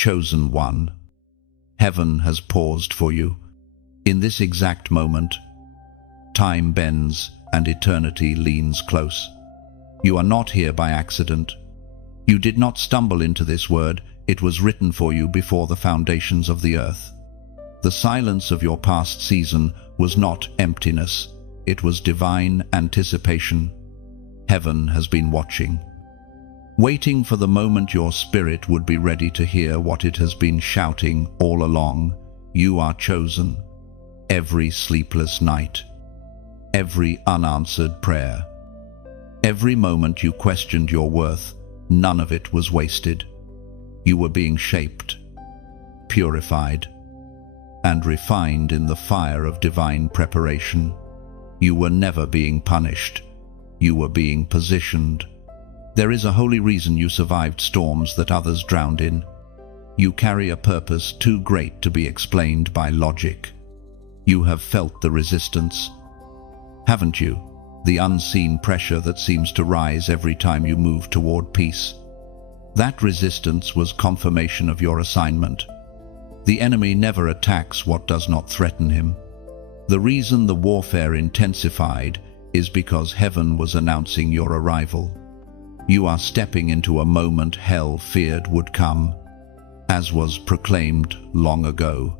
chosen one. Heaven has paused for you. In this exact moment, time bends and eternity leans close. You are not here by accident. You did not stumble into this word. It was written for you before the foundations of the earth. The silence of your past season was not emptiness. It was divine anticipation. Heaven has been watching, waiting for the moment your spirit would be ready to hear what it has been shouting all along. You are chosen. Every sleepless night, every unanswered prayer, every moment you questioned your worth, none of it was wasted. You were being shaped, purified, and refined in the fire of divine preparation. You were never being punished. You were being positioned. There is a holy reason you survived storms that others drowned in. You carry a purpose too great to be explained by logic. You have felt the resistance, haven't you? The unseen pressure that seems to rise every time you move toward peace. That resistance was confirmation of your assignment. The enemy never attacks what does not threaten him. The reason the warfare intensified is because heaven was announcing your arrival. You are stepping into a moment hell feared would come, as was proclaimed long ago.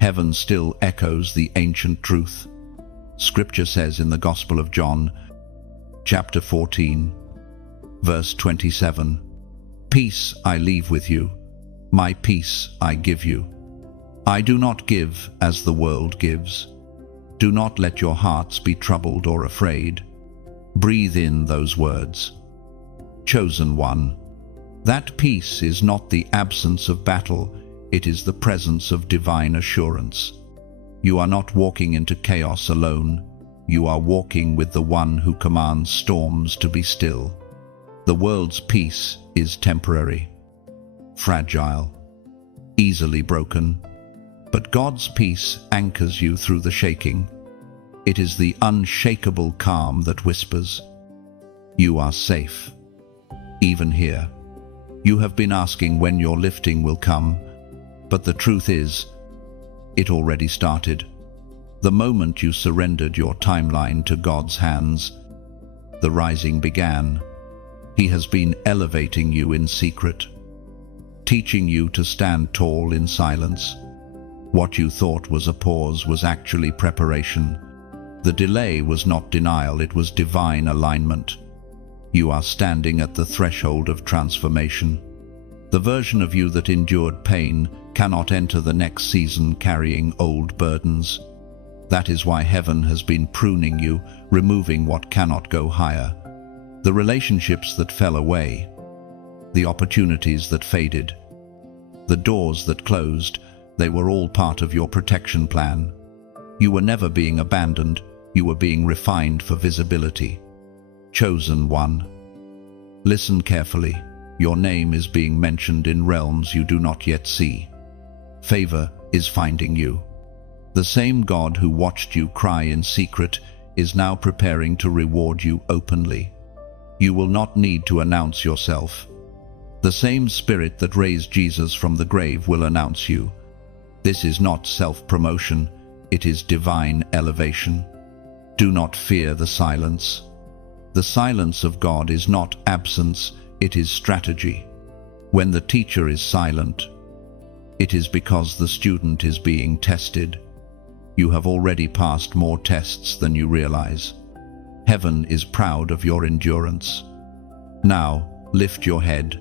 Heaven still echoes the ancient truth. Scripture says in the Gospel of John, chapter 14, verse 27, "Peace I leave with you, my peace I give you. I do not give as the world gives. Do not let your hearts be troubled or afraid." Breathe in those words. Chosen one. That peace is not the absence of battle, it is the presence of divine assurance. You are not walking into chaos alone. You are walking with the one who commands storms to be still. The world's peace is temporary, fragile, easily broken. But God's peace anchors you through the shaking. It is the unshakable calm that whispers, "You are safe." Even here, you have been asking when your lifting will come, but the truth is, it already started. The moment you surrendered your timeline to God's hands, the rising began. He has been elevating you in secret, teaching you to stand tall in silence. What you thought was a pause was actually preparation. The delay was not denial, it was divine alignment. You are standing at the threshold of transformation. The version of you that endured pain cannot enter the next season carrying old burdens. That is why heaven has been pruning you, removing what cannot go higher. The relationships that fell away, the opportunities that faded, the doors that closed, they were all part of your protection plan. You were never being abandoned, you were being refined for visibility. Chosen one. Listen carefully. Your name is being mentioned in realms you do not yet see. Favor is finding you. The same God who watched you cry in secret is now preparing to reward you openly. You will not need to announce yourself. The same Spirit that raised Jesus from the grave will announce you. This is not self-promotion, it is divine elevation. Do not fear the silence. The silence of God is not absence, it is strategy. When the teacher is silent, it is because the student is being tested. You have already passed more tests than you realize. Heaven is proud of your endurance. Now, lift your head.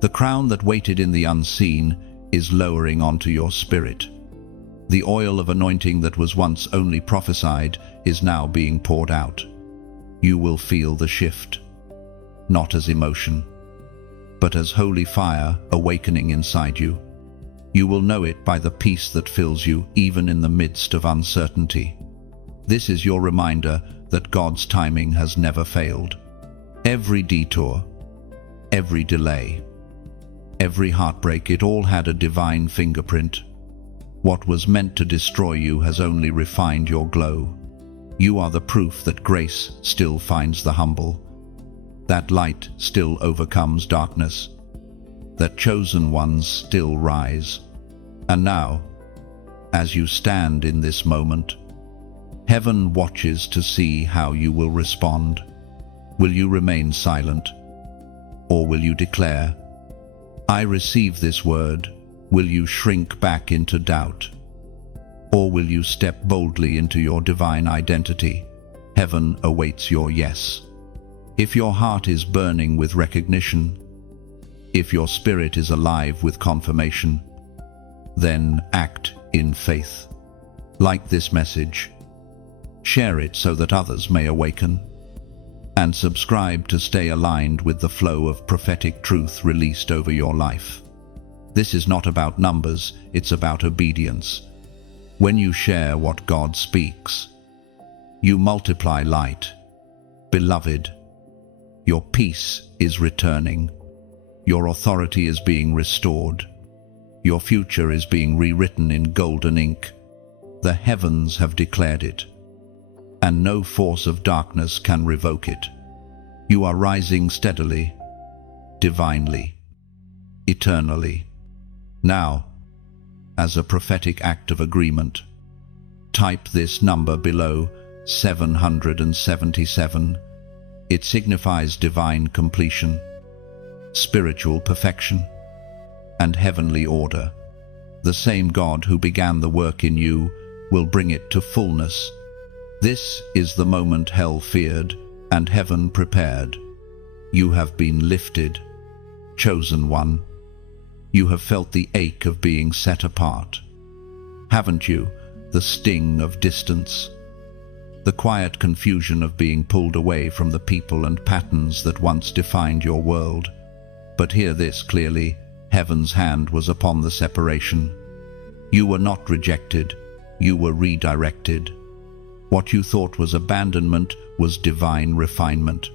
The crown that waited in the unseen is lowering onto your spirit. The oil of anointing that was once only prophesied is now being poured out. You will feel the shift, not as emotion, but as holy fire awakening inside you. You will know it by the peace that fills you even in the midst of uncertainty. This is your reminder that God's timing has never failed. Every detour, every delay, every heartbreak, it all had a divine fingerprint. What was meant to destroy you has only refined your glow. You are the proof that grace still finds the humble, that light still overcomes darkness. that chosen ones still rise. And now, as you stand in this moment, heaven watches to see how you will respond. Will you remain silent? Or will you declare, "I receive this word"? Will you shrink back into doubt? Or will you step boldly into your divine identity? Heaven awaits your yes. If your heart is burning with recognition, if your spirit is alive with confirmation, then act in faith. Like this message, share it so that others may awaken, and subscribe to stay aligned with the flow of prophetic truth released over your life. This is not about numbers, it's about obedience. When you share what God speaks, you multiply light. Beloved, your peace is returning. Your authority is being restored. Your future is being rewritten in golden ink. The heavens have declared it, and no force of darkness can revoke it. You are rising steadily, divinely, eternally. Now, as a prophetic act of agreement, type this number below, 777. It signifies divine completion, spiritual perfection, and heavenly order. The same God who began the work in you will bring it to fullness. This is the moment hell feared and heaven prepared. You have been lifted, chosen one. You have felt the ache of being set apart. Haven't you? The sting of distance, the quiet confusion of being pulled away from the people and patterns that once defined your world. But hear this clearly, heaven's hand was upon the separation. You were not rejected, you were redirected. What you thought was abandonment was divine refinement.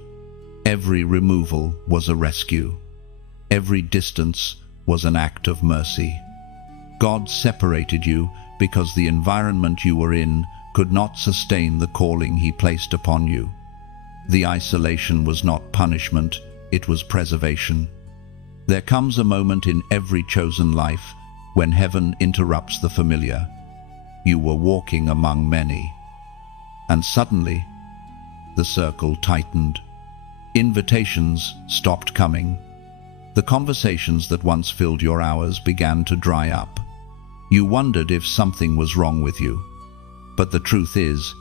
Every removal was a rescue. Every distance was an act of mercy. God separated you because the environment you were in could not sustain the calling He placed upon you. The isolation was not punishment, it was preservation. There comes a moment in every chosen life when heaven interrupts the familiar. You were walking among many, and suddenly the circle tightened. Invitations stopped coming. The conversations that once filled your hours began to dry up. You wondered if something was wrong with you. But the truth is,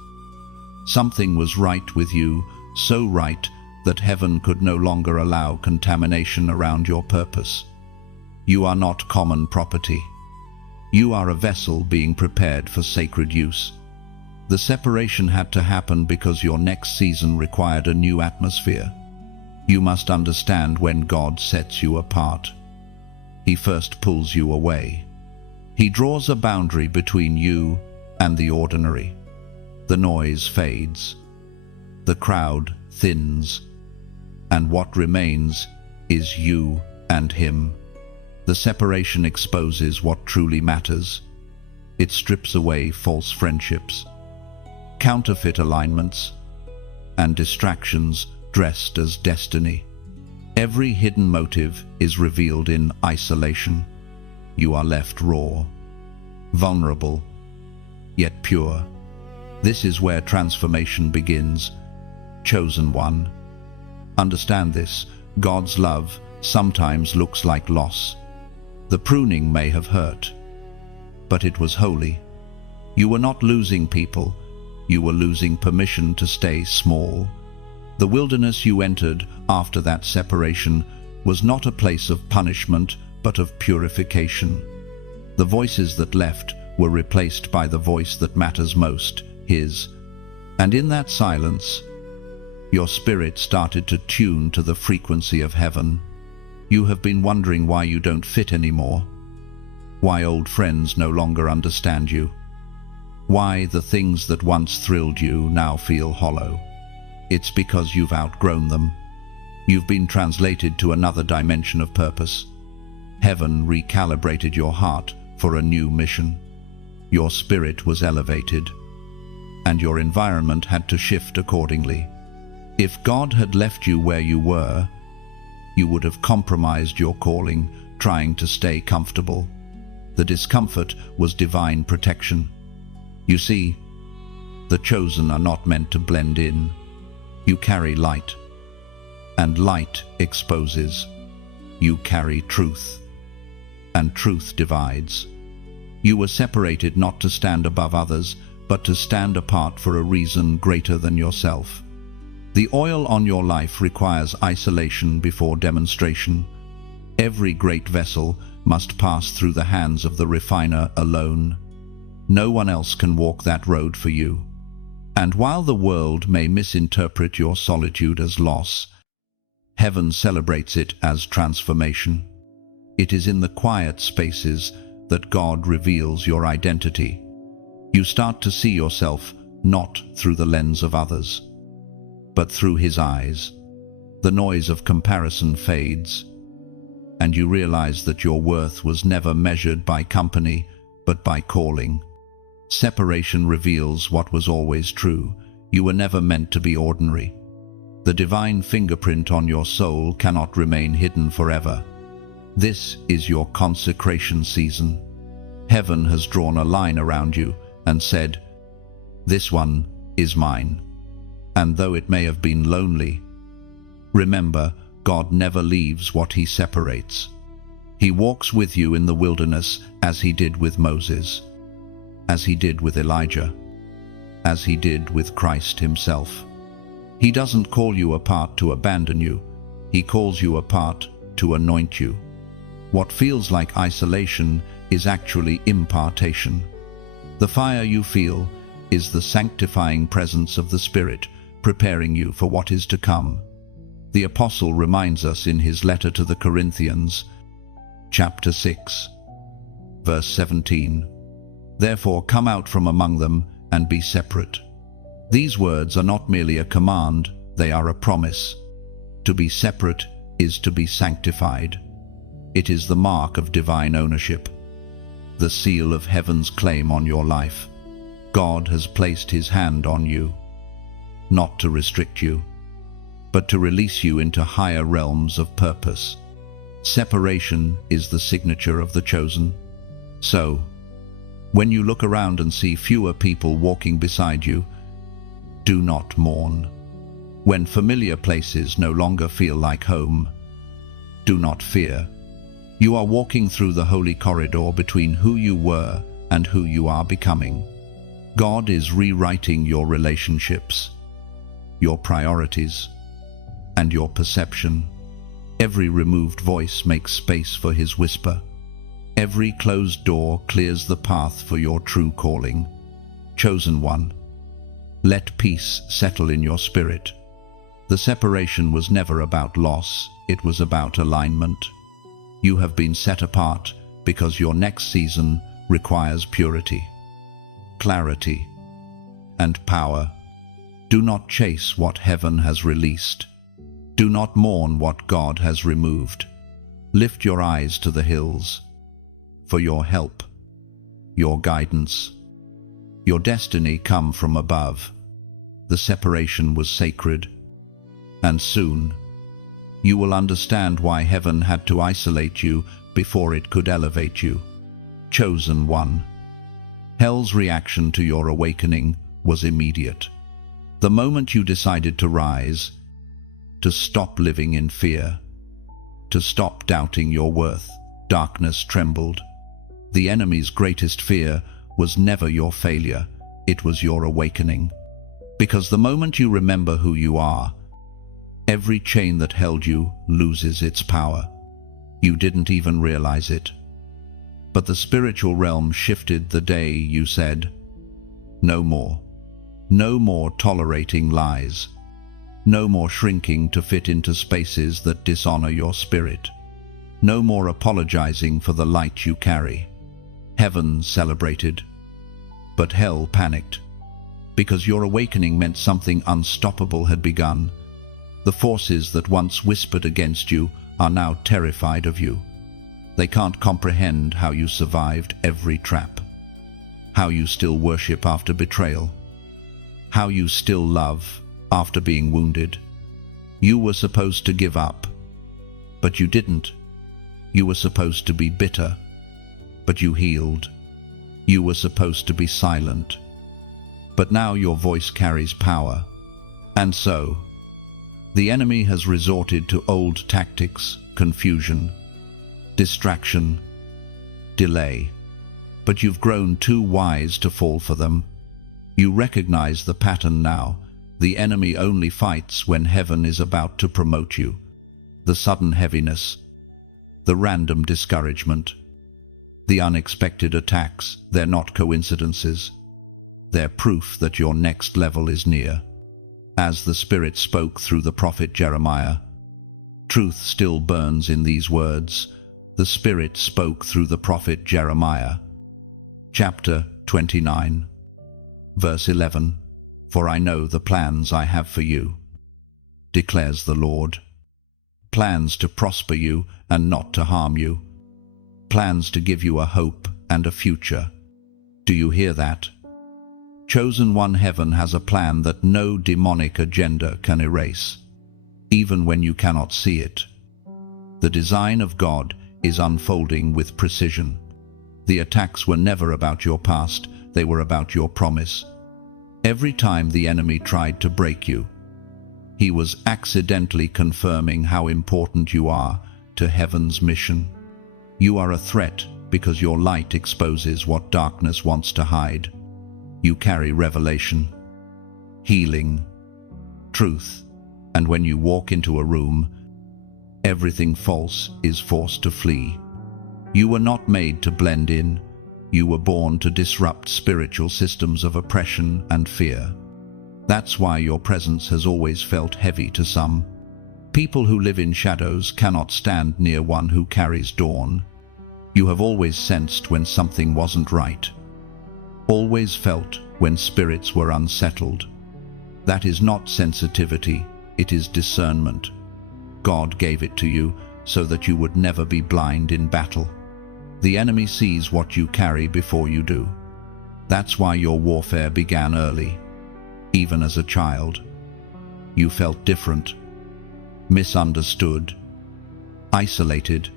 something was right with you, so right that heaven could no longer allow contamination around your purpose. You are not common property. You are a vessel being prepared for sacred use. The separation had to happen because your next season required a new atmosphere. You must understand, when God sets you apart, He first pulls you away. He draws a boundary between you and the ordinary. The noise fades. The crowd thins. And what remains is you and Him. The separation exposes what truly matters. It strips away false friendships, counterfeit alignments, and distractions dressed as destiny. Every hidden motive is revealed in isolation. You are left raw, vulnerable, yet pure. This is where transformation begins. Chosen one, understand this: God's love sometimes looks like loss. The pruning may have hurt, but it was holy. You were not losing people, you were losing permission to stay small. The wilderness you entered after that separation was not a place of punishment, but of purification. The voices that left were replaced by the voice that matters most, His. And in that silence, your spirit started to tune to the frequency of heaven. You have been wondering why you don't fit anymore, why old friends no longer understand you, why the things that once thrilled you now feel hollow. It's because you've outgrown them. You've been translated to another dimension of purpose. Heaven recalibrated your heart for a new mission. Your spirit was elevated, and your environment had to shift accordingly. If God had left you where you were, you would have compromised your calling, trying to stay comfortable. The discomfort was divine protection. You see, the chosen are not meant to blend in. You carry light, and light exposes. You carry truth, and truth divides. You were separated not to stand above others, but to stand apart for a reason greater than yourself. The oil on your life requires isolation before demonstration. Every great vessel must pass through the hands of the refiner alone. No one else can walk that road for you. And while the world may misinterpret your solitude as loss, heaven celebrates it as transformation. It is in the quiet spaces that God reveals your identity. You start to see yourself not through the lens of others, but through His eyes. The noise of comparison fades, and you realize that your worth was never measured by company, but by calling. Separation reveals what was always true. You were never meant to be ordinary. The divine fingerprint on your soul cannot remain hidden forever. This is your consecration season. Heaven has drawn a line around you and said, "This one is mine." And though it may have been lonely, remember, God never leaves what He separates. He walks with you in the wilderness as He did with Moses, as He did with Elijah, as He did with Christ Himself. He doesn't call you apart to abandon you. He calls you apart to anoint you. What feels like isolation is actually impartation. The fire you feel is the sanctifying presence of the Spirit, preparing you for what is to come. The Apostle reminds us in his letter to the Corinthians, chapter 6, verse 17, "Therefore come out from among them and be separate." These words are not merely a command, they are a promise. To be separate is to be sanctified. It is the mark of divine ownership, the seal of heaven's claim on your life. God has placed His hand on you, not to restrict you, but to release you into higher realms of purpose. Separation is the signature of the chosen. So, when you look around and see fewer people walking beside you, do not mourn. When familiar places no longer feel like home, do not fear. You are walking through the holy corridor between who you were and who you are becoming. God is rewriting your relationships, your priorities, and your perception. Every removed voice makes space for His whisper. Every closed door clears the path for your true calling. Chosen one, let peace settle in your spirit. The separation was never about loss, it was about alignment. You have been set apart because your next season requires purity, clarity, and power. Do not chase what heaven has released. Do not mourn what God has removed. Lift your eyes to the hills for your help, your guidance. Your destiny come from above. The separation was sacred, and soon you will understand why heaven had to isolate you before it could elevate you. Chosen one. Hell's reaction to your awakening was immediate. The moment you decided to rise, to stop living in fear, to stop doubting your worth, darkness trembled. The enemy's greatest fear was never your failure, it was your awakening. Because the moment you remember who you are, every chain that held you loses its power. You didn't even realize it. But the spiritual realm shifted the day you said, "No more." No more tolerating lies. No more shrinking to fit into spaces that dishonor your spirit. No more apologizing for the light you carry. Heaven celebrated, but hell panicked, because your awakening meant something unstoppable had begun. The forces that once whispered against you are now terrified of you. They can't comprehend how you survived every trap, how you still worship after betrayal, how you still love after being wounded. You were supposed to give up, but you didn't. You were supposed to be bitter, but you healed. You were supposed to be silent, but now your voice carries power. And so, the enemy has resorted to old tactics, confusion, distraction, delay. But you've grown too wise to fall for them. You recognize the pattern now. The enemy only fights when heaven is about to promote you. The sudden heaviness, the random discouragement, the unexpected attacks, they're not coincidences. They're proof that your next level is near. As the Spirit spoke through the prophet Jeremiah, truth still burns in these words. The Spirit spoke through the prophet Jeremiah. Chapter 29, verse 11. For I know the plans I have for you, declares the Lord. Plans to prosper you and not to harm you. Plans to give you a hope and a future. Do you hear that? Chosen One, heaven has a plan that no demonic agenda can erase, even when you cannot see it. The design of God is unfolding with precision. The attacks were never about your past, they were about your promise. Every time the enemy tried to break you, he was accidentally confirming how important you are to heaven's mission. You are a threat because your light exposes what darkness wants to hide. You carry revelation, healing, truth, and when you walk into a room, everything false is forced to flee. You were not made to blend in. You were born to disrupt spiritual systems of oppression and fear. That's why your presence has always felt heavy to some. People who live in shadows cannot stand near one who carries dawn. You have always sensed when something wasn't right. Always felt when spirits were unsettled. That is not sensitivity, it is discernment. God gave it to you so that you would never be blind in battle. The enemy sees what you carry before you do. That's why your warfare began early. Even as a child, you felt different, misunderstood, isolated.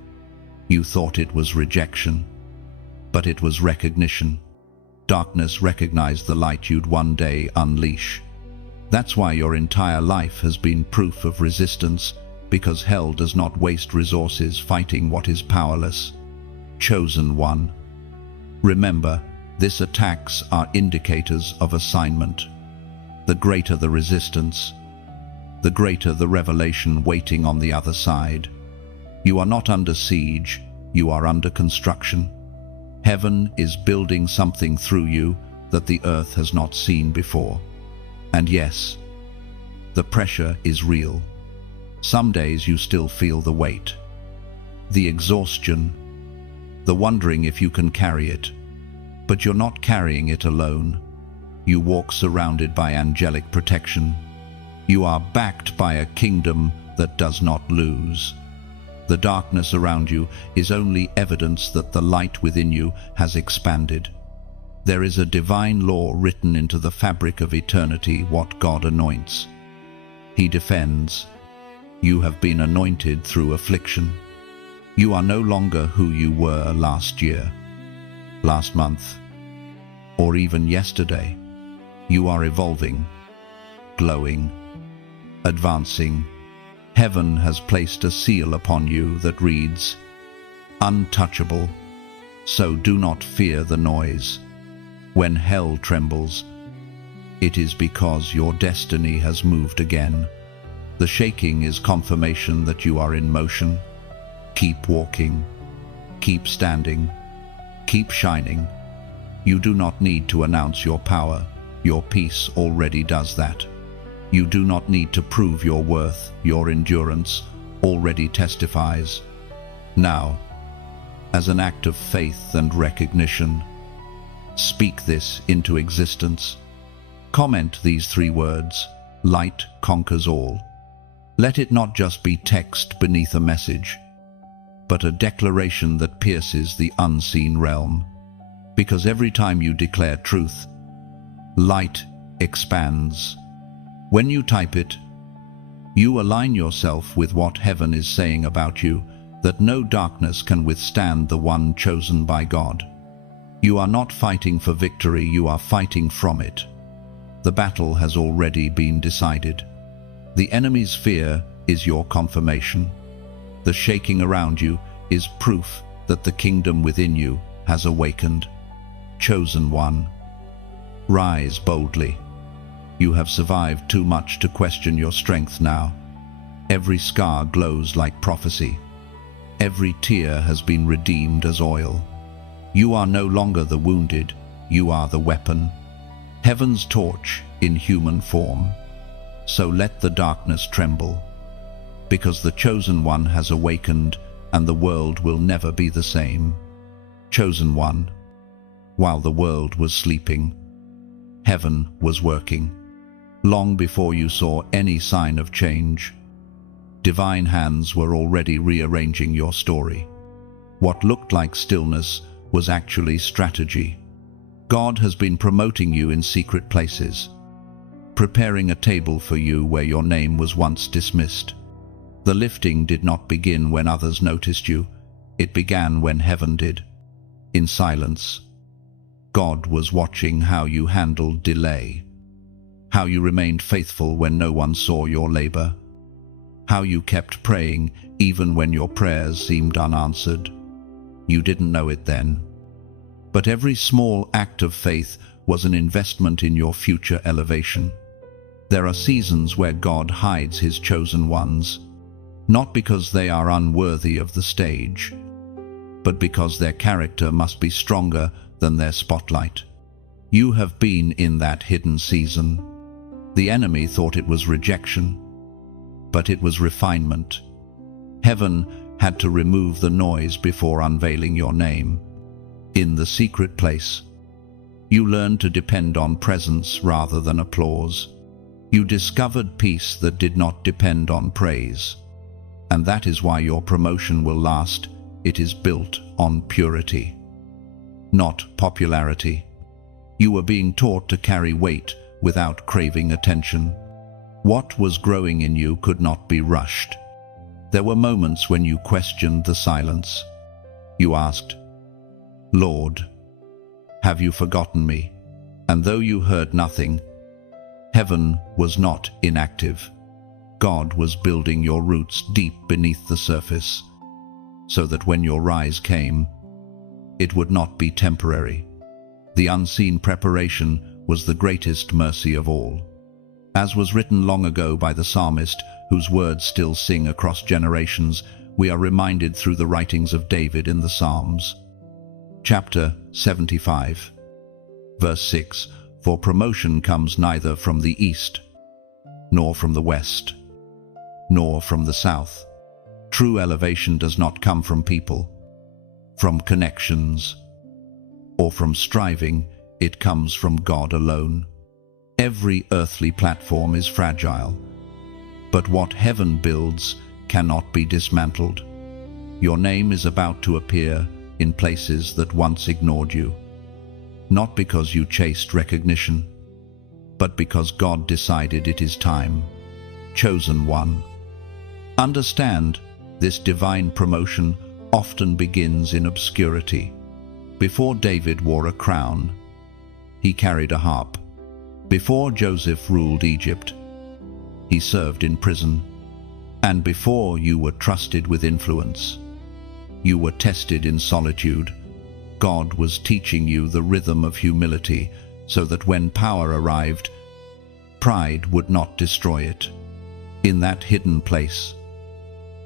You thought it was rejection, but it was recognition. Darkness recognized the light you'd one day unleash. That's why your entire life has been proof of resistance, because hell does not waste resources fighting what is powerless. Chosen One. Remember, these attacks are indicators of assignment. The greater the resistance, the greater the revelation waiting on the other side. You are not under siege, you are under construction. Heaven is building something through you that the earth has not seen before. And yes, the pressure is real. Some days you still feel the weight, the exhaustion, the wondering if you can carry it. But you're not carrying it alone. You walk surrounded by angelic protection. You are backed by a kingdom that does not lose. The darkness around you is only evidence that the light within you has expanded. There is a divine law written into the fabric of eternity: what God anoints, He defends. You have been anointed through affliction. You are no longer who you were last year, last month, or even yesterday. You are evolving, glowing, advancing. Heaven has placed a seal upon you that reads, untouchable. So do not fear the noise. When hell trembles, it is because your destiny has moved again. The shaking is confirmation that you are in motion. Keep walking, keep standing, keep shining. You do not need to announce your power. Your peace already does that. You do not need to prove your worth. Your endurance already testifies. Now, as an act of faith and recognition, speak this into existence. Comment these 3 words: light conquers all. Let it not just be text beneath a message, but a declaration that pierces the unseen realm. Because every time you declare truth, light expands. When you type it, you align yourself with what heaven is saying about you, that no darkness can withstand the one chosen by God. You are not fighting for victory, you are fighting from it. The battle has already been decided. The enemy's fear is your confirmation. The shaking around you is proof that the kingdom within you has awakened. Chosen one, rise boldly. You have survived too much to question your strength now. Every scar glows like prophecy. Every tear has been redeemed as oil. You are no longer the wounded, you are the weapon. Heaven's torch in human form. So let the darkness tremble, because the chosen one has awakened and the world will never be the same. Chosen one, while the world was sleeping, heaven was working. Long before you saw any sign of change, divine hands were already rearranging your story. What looked like stillness was actually strategy. God has been promoting you in secret places, preparing a table for you where your name was once dismissed. The lifting did not begin when others noticed you. It began when heaven did. In silence, God was watching how you handled delay, how you remained faithful when no one saw your labor, how you kept praying even when your prayers seemed unanswered. You didn't know it then, but every small act of faith was an investment in your future elevation. There are seasons where God hides his chosen ones, not because they are unworthy of the stage, but because their character must be stronger than their spotlight. You have been in that hidden season. The enemy thought it was rejection, but it was refinement. Heaven had to remove the noise before unveiling your name. In the secret place, you learned to depend on presence rather than applause. You discovered peace that did not depend on praise. And that is why your promotion will last. It is built on purity, not popularity. You were being taught to carry weight without craving attention. What was growing in you could not be rushed. There were moments when you questioned the silence. You asked, "Lord, have you forgotten me?" And though you heard nothing, heaven was not inactive. God was building your roots deep beneath the surface, so that when your rise came, it would not be temporary. The unseen preparation was the greatest mercy of all. As was written long ago by the psalmist, whose words still sing across generations, we are reminded through the writings of David in the Psalms. Chapter 75, verse 6, "For promotion comes neither from the east, nor from the west, nor from the south." True elevation does not come from people, from connections, or from striving. It comes from God alone. Every earthly platform is fragile, but what heaven builds cannot be dismantled. Your name is about to appear in places that once ignored you, not because you chased recognition, but because God decided it is time. Chosen one. Understand, this divine promotion often begins in obscurity. Before David wore a crown, he carried a harp. Before Joseph ruled Egypt, he served in prison. And before you were trusted with influence, you were tested in solitude. God was teaching you the rhythm of humility so that when power arrived, pride would not destroy it. In that hidden place,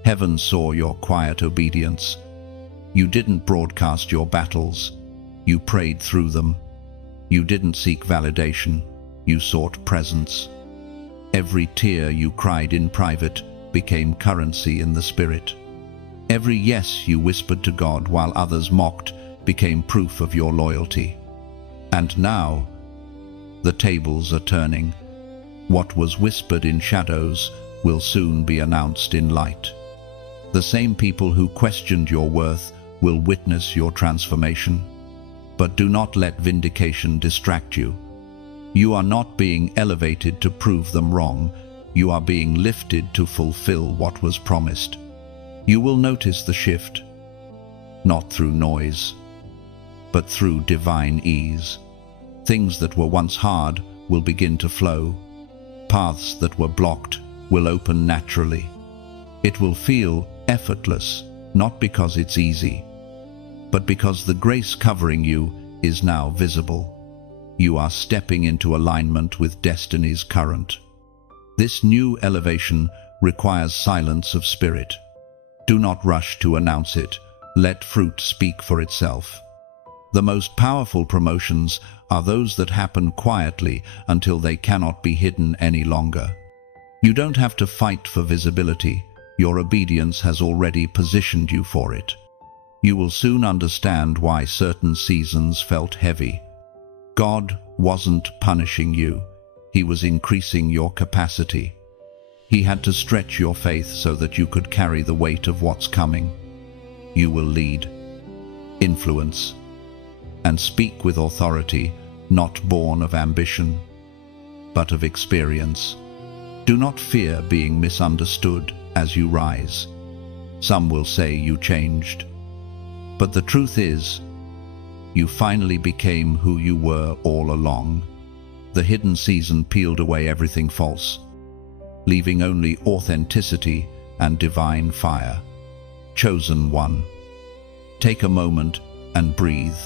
heaven saw your quiet obedience. You didn't broadcast your battles, you prayed through them. You didn't seek validation, you sought presence. Every tear you cried in private became currency in the spirit. Every yes you whispered to God while others mocked became proof of your loyalty. And now, the tables are turning. What was whispered in shadows will soon be announced in light. The same people who questioned your worth will witness your transformation. But do not let vindication distract you. You are not being elevated to prove them wrong. You are being lifted to fulfill what was promised. You will notice the shift, not through noise, but through divine ease. Things that were once hard will begin to flow. Paths that were blocked will open naturally. It will feel effortless, not because it's easy, but because the grace covering you is now visible. You are stepping into alignment with destiny's current. This new elevation requires silence of spirit. Do not rush to announce it. Let fruit speak for itself. The most powerful promotions are those that happen quietly until they cannot be hidden any longer. You don't have to fight for visibility. Your obedience has already positioned you for it. You will soon understand why certain seasons felt heavy. God wasn't punishing you. He was increasing your capacity. He had to stretch your faith so that you could carry the weight of what's coming. You will lead, influence, and speak with authority, not born of ambition, but of experience. Do not fear being misunderstood as you rise. Some will say you changed, but the truth is, you finally became who you were all along. The hidden season peeled away everything false, leaving only authenticity and divine fire. Chosen one. Take a moment and breathe.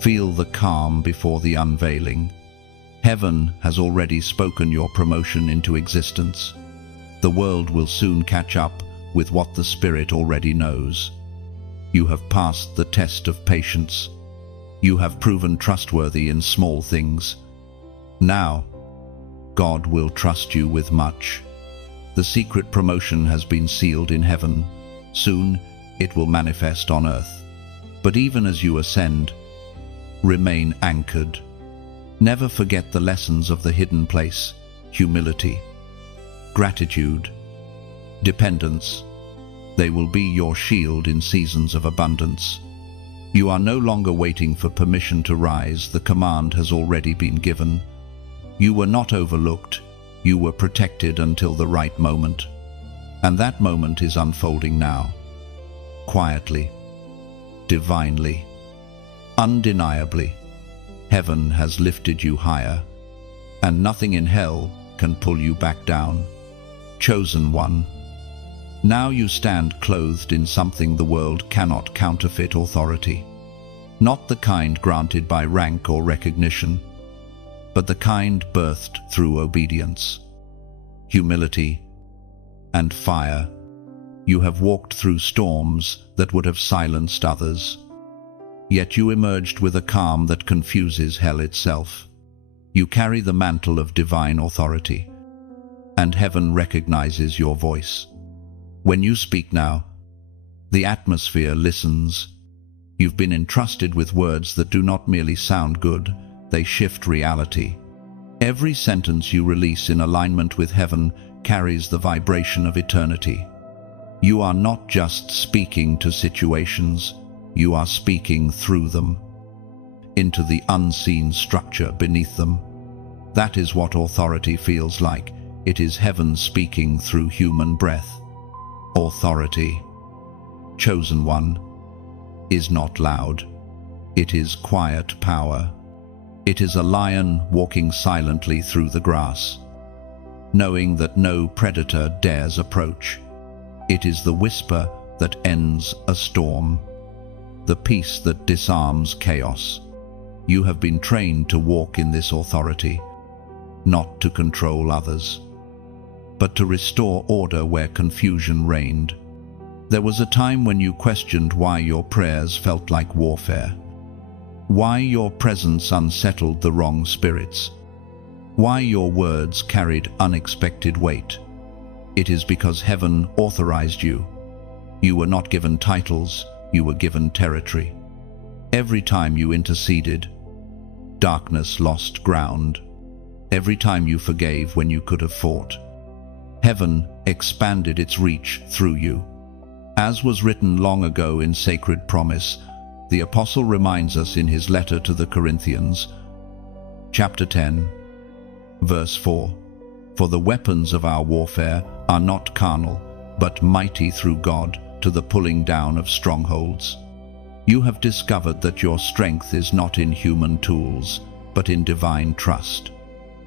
Feel the calm before the unveiling. Heaven has already spoken your promotion into existence. The world will soon catch up with what the Spirit already knows. You have passed the test of patience. You have proven trustworthy in small things. Now, God will trust you with much. The secret promotion has been sealed in heaven. Soon, it will manifest on earth. But even as you ascend, remain anchored. Never forget the lessons of the hidden place: humility, gratitude, dependence. They will be your shield in seasons of abundance. You are no longer waiting for permission to rise. The command has already been given. You were not overlooked. You were protected until the right moment. And that moment is unfolding now. Quietly, divinely, undeniably. Heaven has lifted you higher, and nothing in hell can pull you back down. Chosen one. Now you stand clothed in something the world cannot counterfeit: authority. Not the kind granted by rank or recognition, but the kind birthed through obedience, humility, and fire. You have walked through storms that would have silenced others. Yet you emerged with a calm that confuses hell itself. You carry the mantle of divine authority, and heaven recognizes your voice. When you speak now, the atmosphere listens. You've been entrusted with words that do not merely sound good, they shift reality. Every sentence you release in alignment with heaven carries the vibration of eternity. You are not just speaking to situations, you are speaking through them, into the unseen structure beneath them. That is what authority feels like. It is heaven speaking through human breath. Authority, chosen one, is not loud. It is quiet power. It is a lion walking silently through the grass, knowing that no predator dares approach. It is the whisper that ends a storm, the peace that disarms chaos. You have been trained to walk in this authority, not to control others, but to restore order where confusion reigned. There was a time when you questioned why your prayers felt like warfare, why your presence unsettled the wrong spirits, why your words carried unexpected weight. It is because heaven authorized you. You were not given titles, you were given territory. Every time you interceded, darkness lost ground. Every time you forgave when you could have fought, heaven expanded its reach through you. As was written long ago in sacred promise, the apostle reminds us in his letter to the Corinthians, chapter 10, verse 4, "For the weapons of our warfare are not carnal, but mighty through God to the pulling down of strongholds. You have discovered that your strength is not in human tools, but in divine trust.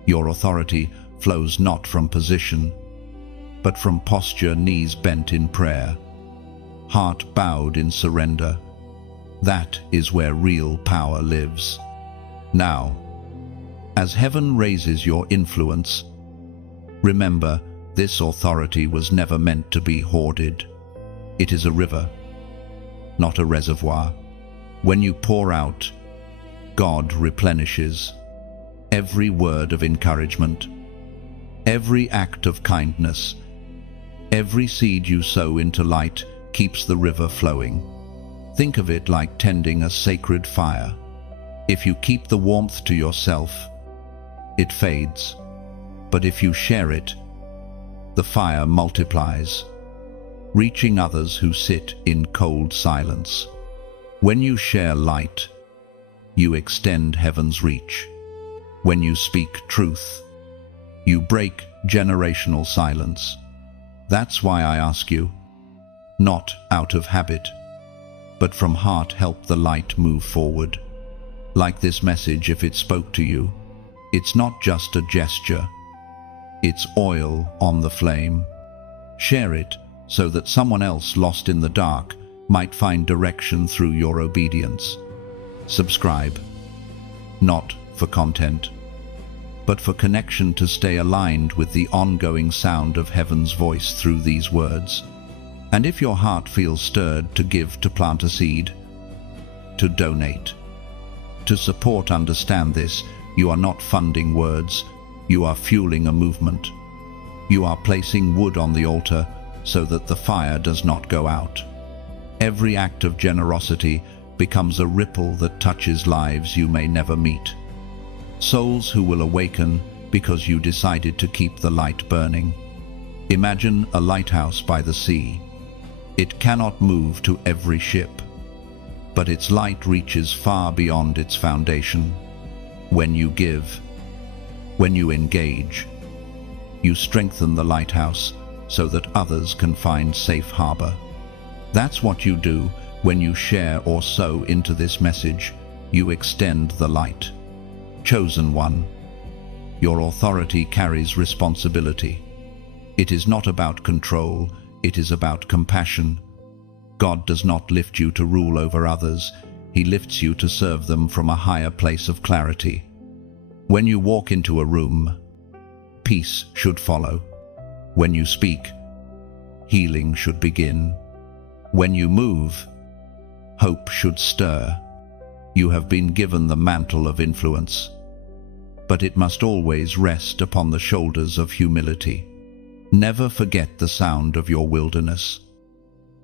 Your authority flows not from position, but from posture, knees bent in prayer, heart bowed in surrender. That is where real power lives. Now, as heaven raises your influence, remember, this authority was never meant to be hoarded. It is a river, not a reservoir. When you pour out, God replenishes. Every word of encouragement, every act of kindness, every seed you sow into light keeps the river flowing. Think of it like tending a sacred fire. If you keep the warmth to yourself, it fades. But if you share it, the fire multiplies, reaching others who sit in cold silence. When you share light, you extend heaven's reach. When you speak truth, you break generational silence. That's why I ask you, not out of habit, but from heart, help the light move forward. Like this message, if it spoke to you, it's not just a gesture, it's oil on the flame. Share it so that someone else lost in the dark might find direction through your obedience. Subscribe, not for content, but for connection, to stay aligned with the ongoing sound of heaven's voice through these words. And if your heart feels stirred to give, to plant a seed, to donate, to support, understand this: you are not funding words, you are fueling a movement. You are placing wood on the altar so that the fire does not go out. Every act of generosity becomes a ripple that touches lives you may never meet. Souls who will awaken because you decided to keep the light burning. Imagine a lighthouse by the sea. It cannot move to every ship, but its light reaches far beyond its foundation. When you give, when you engage, you strengthen the lighthouse so that others can find safe harbor. That's what you do when you share or sow into this message. You extend the light. Chosen one, your authority carries responsibility. It is not about control, it is about compassion. God does not lift you to rule over others, He lifts you to serve them from a higher place of clarity. When you walk into a room, peace should follow. When you speak, healing should begin. When you move, hope should stir. You have been given the mantle of influence, but it must always rest upon the shoulders of humility. Never forget the sound of your wilderness,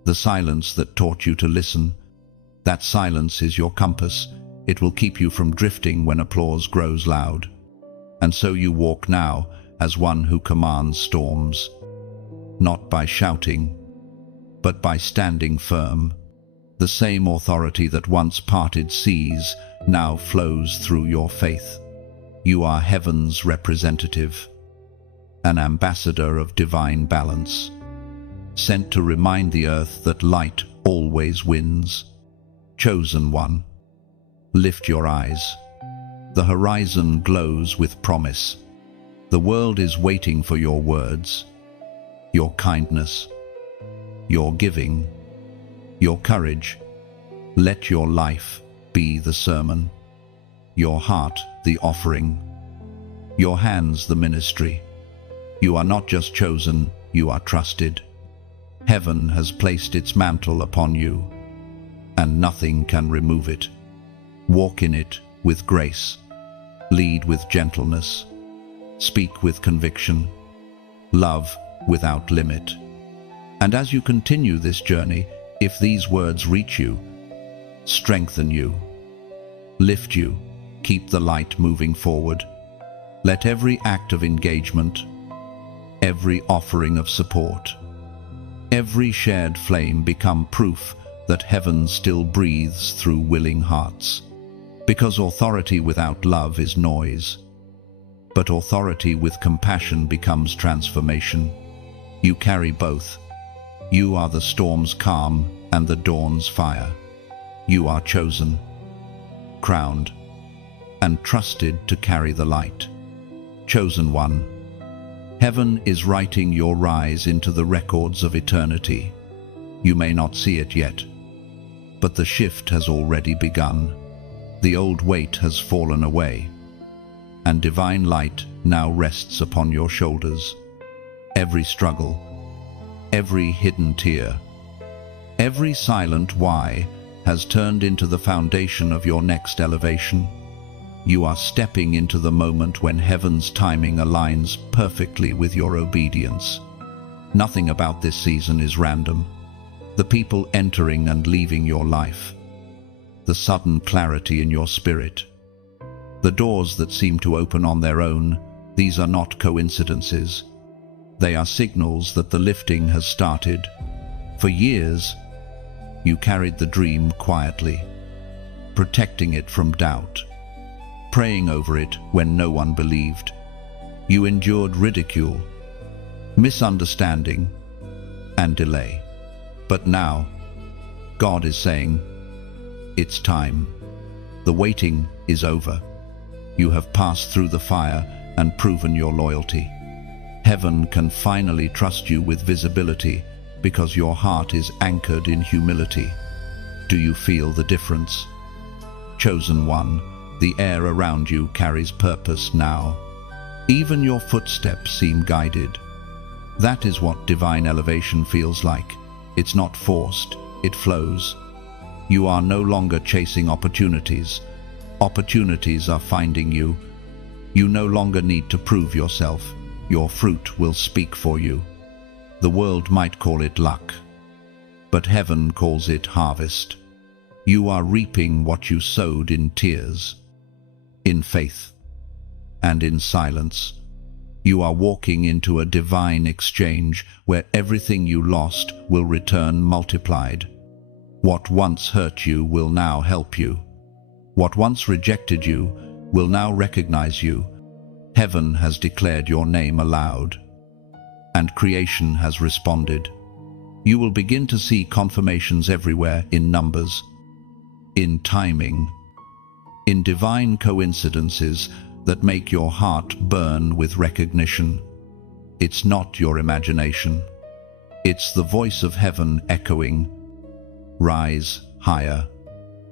the silence that taught you to listen. That silence is your compass. It will keep you from drifting when applause grows loud. And so you walk now as one who commands storms, not by shouting, but by standing firm. The same authority that once parted seas now flows through your faith. You are heaven's representative, an ambassador of divine balance, sent to remind the earth that light always wins. Chosen one, lift your eyes. The horizon glows with promise. The world is waiting for your words, your kindness, your giving, your courage. Let your life be the sermon, your heart the offering, your hands the ministry. You are not just chosen, you are trusted. Heaven has placed its mantle upon you, and nothing can remove it. Walk in it with grace, lead with gentleness, speak with conviction, love without limit. And as you continue this journey, if these words reach you, strengthen you, lift you, keep the light moving forward. Let every act of engagement, every offering of support, every shared flame become proof that heaven still breathes through willing hearts. Because authority without love is noise, but authority with compassion becomes transformation. You carry both, You are the storm's calm and the dawn's fire. You are chosen, crowned, and trusted to carry the light. Chosen one, heaven is writing your rise into the records of eternity. You may not see it yet, but the shift has already begun. The old weight has fallen away, and divine light now rests upon your shoulders. Every struggle, every hidden tear, every silent why has turned into the foundation of your next elevation. You are stepping into the moment when heaven's timing aligns perfectly with your obedience. Nothing about this season is random. The people entering and leaving your life, the sudden clarity in your spirit, the doors that seem to open on their own, these are not coincidences. They are signals that the lifting has started. For years, you carried the dream quietly, protecting it from doubt, praying over it when no one believed. You endured ridicule, misunderstanding, and delay. But now, God is saying, it's time. The waiting is over. You have passed through the fire and proven your loyalty. Heaven can finally trust you with visibility because your heart is anchored in humility. Do you feel the difference? Chosen one, the air around you carries purpose now. Even your footsteps seem guided. That is what divine elevation feels like. It's not forced, it flows. You are no longer chasing opportunities. Opportunities are finding you. You no longer need to prove yourself. Your fruit will speak for you. The world might call it luck, but heaven calls it harvest. You are reaping what you sowed in tears, in faith, and in silence. You are walking into a divine exchange where everything you lost will return multiplied. What once hurt you will now help you. What once rejected you will now recognize you. Heaven has declared your name aloud, and creation has responded. You will begin to see confirmations everywhere, in numbers, in timing, in divine coincidences that make your heart burn with recognition. It's not your imagination. It's the voice of heaven echoing, "Rise higher."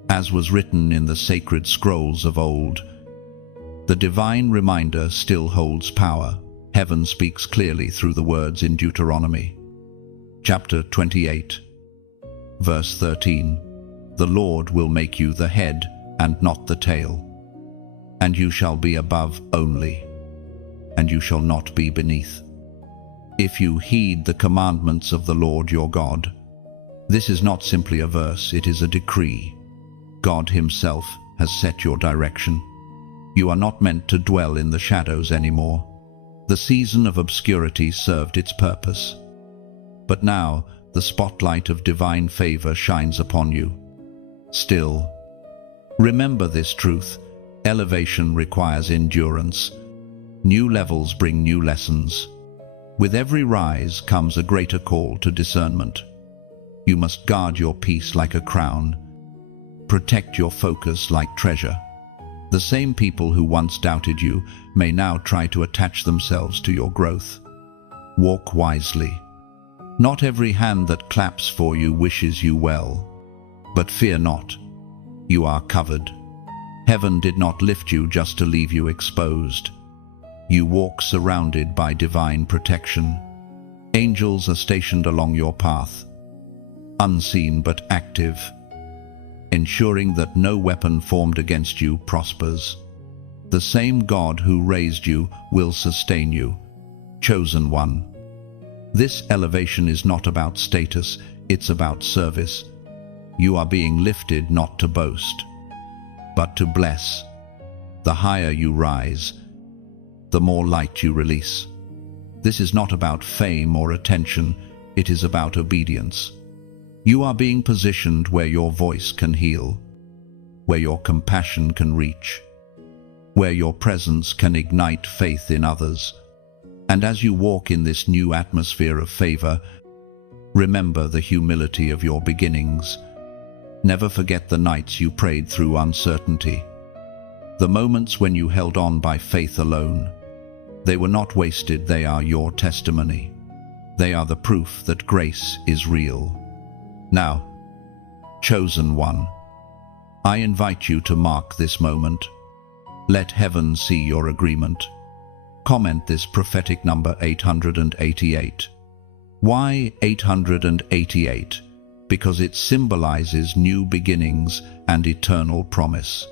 As was written in the sacred scrolls of old, the divine reminder still holds power. Heaven speaks clearly through the words in Deuteronomy, chapter 28, verse 13. The Lord will make you the head and not the tail, and you shall be above only, and you shall not be beneath. If you heed the commandments of the Lord your God. This is not simply a verse, it is a decree. God Himself has set your direction. You are not meant to dwell in the shadows anymore. The season of obscurity served its purpose. But now, the spotlight of divine favor shines upon you. Still, remember this truth: elevation requires endurance. New levels bring new lessons. With every rise comes a greater call to discernment. You must guard your peace like a crown. Protect your focus like treasure. The same people who once doubted you may now try to attach themselves to your growth. Walk wisely. Not every hand that claps for you wishes you well. But fear not. You are covered. Heaven did not lift you just to leave you exposed. You walk surrounded by divine protection. Angels are stationed along your path, unseen but active, ensuring that no weapon formed against you prospers. The same God who raised you will sustain you. Chosen one. This elevation is not about status, it's about service. You are being lifted not to boast, but to bless. The higher you rise, the more light you release. This is not about fame or attention, it is about obedience. You are being positioned where your voice can heal, where your compassion can reach, where your presence can ignite faith in others. And as you walk in this new atmosphere of favor, Remember the humility of your beginnings. Never forget the nights you prayed through uncertainty. The moments when you held on by faith alone. They were not wasted, they are your testimony. They are the proof that grace is real. Now, chosen one, I invite you to mark this moment. Let heaven see your agreement. Comment this prophetic number 888. Why 888? Because it symbolizes new beginnings and eternal promise.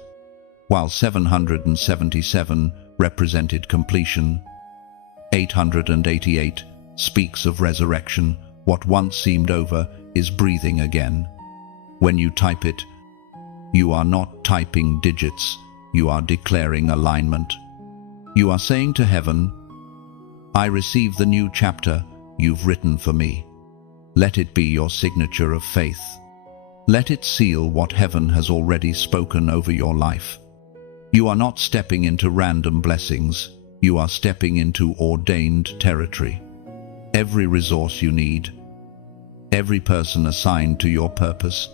While 777 represented completion, 888 speaks of resurrection. What once seemed over is breathing again. When you type it, you are not typing digits, you are declaring alignment. You are saying to heaven, I receive the new chapter you've written for me. Let it be your signature of faith. Let it seal what heaven has already spoken over your life. You are not stepping into random blessings, you are stepping into ordained territory. Every resource you need, every person assigned to your purpose,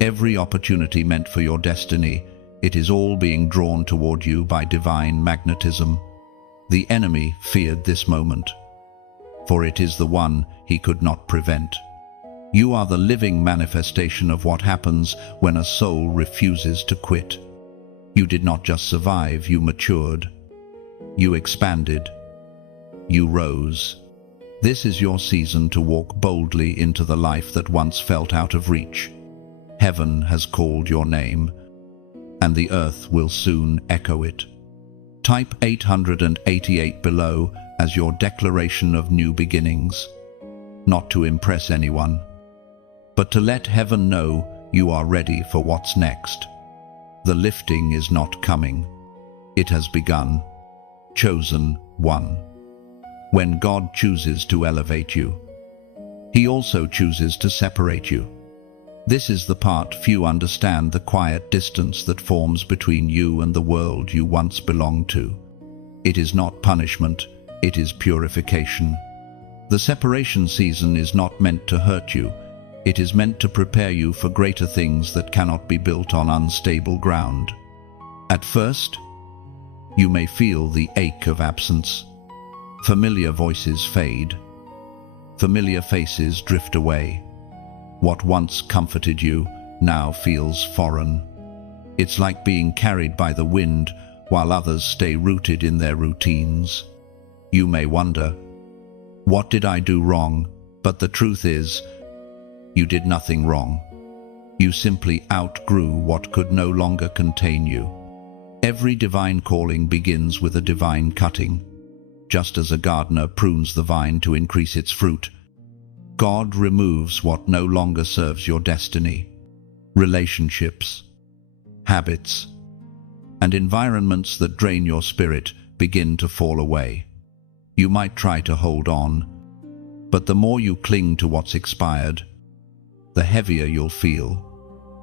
every opportunity meant for your destiny, it is all being drawn toward you by divine magnetism. The enemy feared this moment, for it is the one he could not prevent. You are the living manifestation of what happens when a soul refuses to quit. You did not just survive, you matured. You expanded. You rose. This is your season to walk boldly into the life that once felt out of reach. Heaven has called your name, and the earth will soon echo it. Type 888 below as your declaration of new beginnings, not to impress anyone, but to let heaven know you are ready for what's next. The lifting is not coming. It has begun. Chosen one. When God chooses to elevate you, He also chooses to separate you. This is the part few understand, the quiet distance that forms between you and the world you once belonged to. It is not punishment, it is purification. The separation season is not meant to hurt you, it is meant to prepare you for greater things that cannot be built on unstable ground. At first, you may feel the ache of absence. Familiar voices fade. Familiar faces drift away. What once comforted you now feels foreign. It's like being carried by the wind while others stay rooted in their routines. You may wonder, what did I do wrong? But the truth is, you did nothing wrong. You simply outgrew what could no longer contain you. Every divine calling begins with a divine cutting. Just as a gardener prunes the vine to increase its fruit, God removes what no longer serves your destiny. Relationships, habits, and environments that drain your spirit begin to fall away. You might try to hold on, but the more you cling to what's expired, the heavier you'll feel.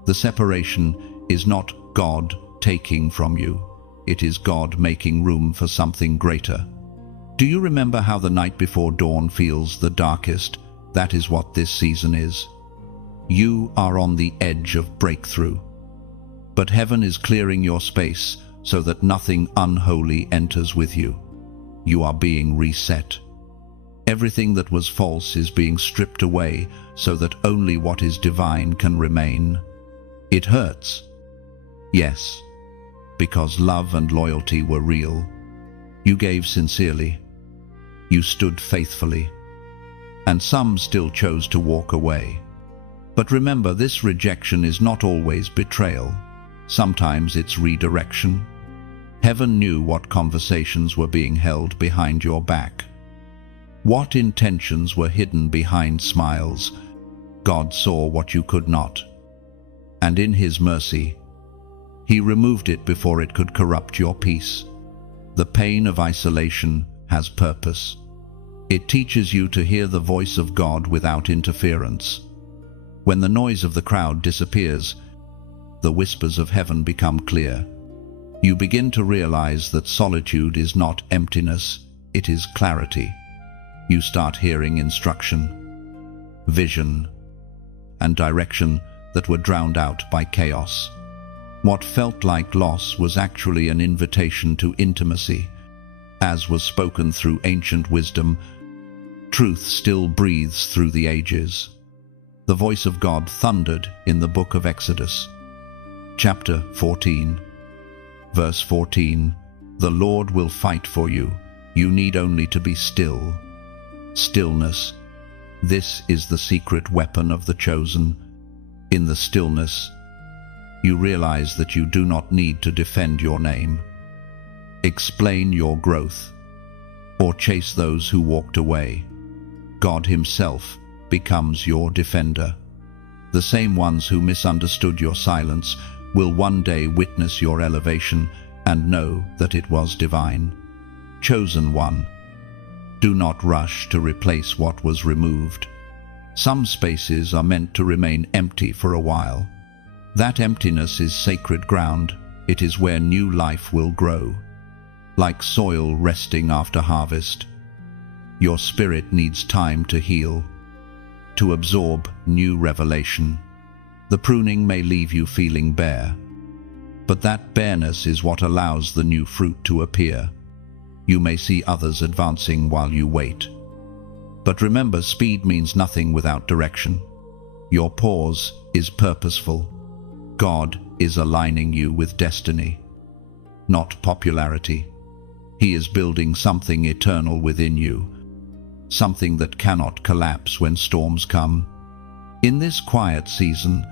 The separation is not God taking from you. It is God making room for something greater. Do you remember how the night before dawn feels the darkest? That is what this season is. You are on the edge of breakthrough. But heaven is clearing your space so that nothing unholy enters with you. You are being reset. Everything that was false is being stripped away so that only what is divine can remain. It hurts. Yes, because love and loyalty were real. You gave sincerely. You stood faithfully. And some still chose to walk away. But remember, this rejection is not always betrayal. Sometimes it's redirection. Heaven knew what conversations were being held behind your back. What intentions were hidden behind smiles. God saw what you could not. And in His mercy, He removed it before it could corrupt your peace. The pain of isolation has purpose. It teaches you to hear the voice of God without interference. When the noise of the crowd disappears, the whispers of heaven become clear. You begin to realize that solitude is not emptiness, it is clarity. You start hearing instruction. vision, and direction that were drowned out by chaos. What felt like loss was actually an invitation to intimacy. As was spoken through ancient wisdom, truth still breathes through the ages. The voice of God thundered in the book of Exodus. Chapter 14, verse 14, "The Lord will fight for you. You need only to be still." Stillness. This is the secret weapon of the chosen. In the stillness, you realize that you do not need to defend your name, explain your growth, or chase those who walked away. God Himself becomes your defender. The same ones who misunderstood your silence will one day witness your elevation and know that it was divine. Chosen one, do not rush to replace what was removed. Some spaces are meant to remain empty for a while. That emptiness is sacred ground. It is where new life will grow. Like soil resting after harvest, your spirit needs time to heal, to absorb new revelation. The pruning may leave you feeling bare, but that bareness is what allows the new fruit to appear. You may see others advancing while you wait. But remember, speed means nothing without direction. Your pause is purposeful. God is aligning you with destiny, not popularity. He is building something eternal within you, something that cannot collapse when storms come. In this quiet season,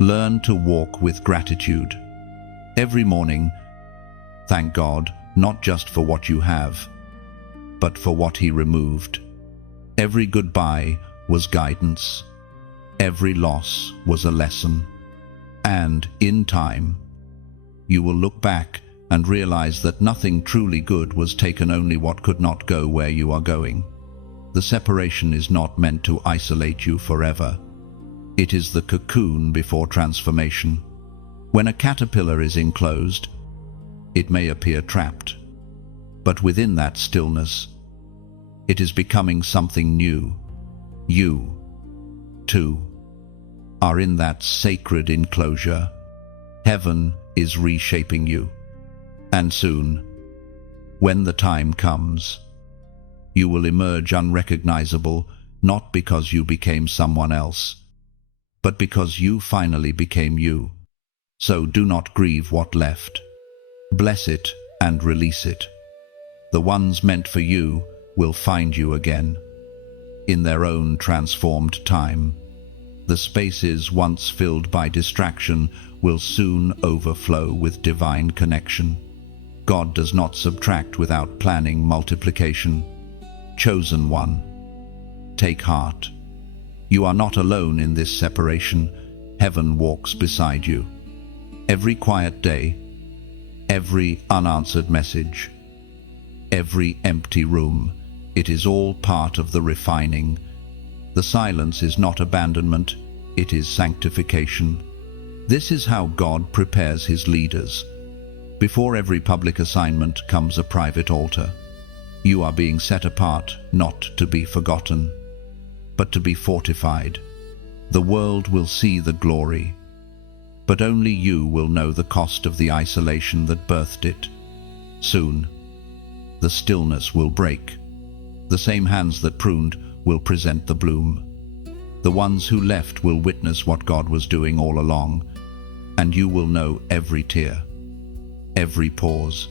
learn to walk with gratitude. Every morning, thank God, not just for what you have, but for what He removed. Every goodbye was guidance. Every loss was a lesson. And, in time, you will look back and realize that nothing truly good was taken, only what could not go where you are going. The separation is not meant to isolate you forever. It is the cocoon before transformation. When a caterpillar is enclosed, it may appear trapped, but within that stillness, it is becoming something new. You, too, are in that sacred enclosure. Heaven is reshaping you. And soon, when the time comes, you will emerge unrecognizable, not because you became someone else, but because you finally became you. So do not grieve what left. Bless it and release it. The ones meant for you will find you again, in their own transformed time. The spaces once filled by distraction will soon overflow with divine connection. God does not subtract without planning multiplication. Chosen one, take heart. You are not alone in this separation. Heaven walks beside you. Every quiet day, every unanswered message, every empty room, it is all part of the refining. The silence is not abandonment, it is sanctification. This is how God prepares His leaders. Before every public assignment comes a private altar. You are being set apart, not to be forgotten, but to be fortified. The world will see the glory, but only you will know the cost of the isolation that birthed it. Soon, the stillness will break. The same hands that pruned will present the bloom. The ones who left will witness what God was doing all along, and you will know every tear, every pause.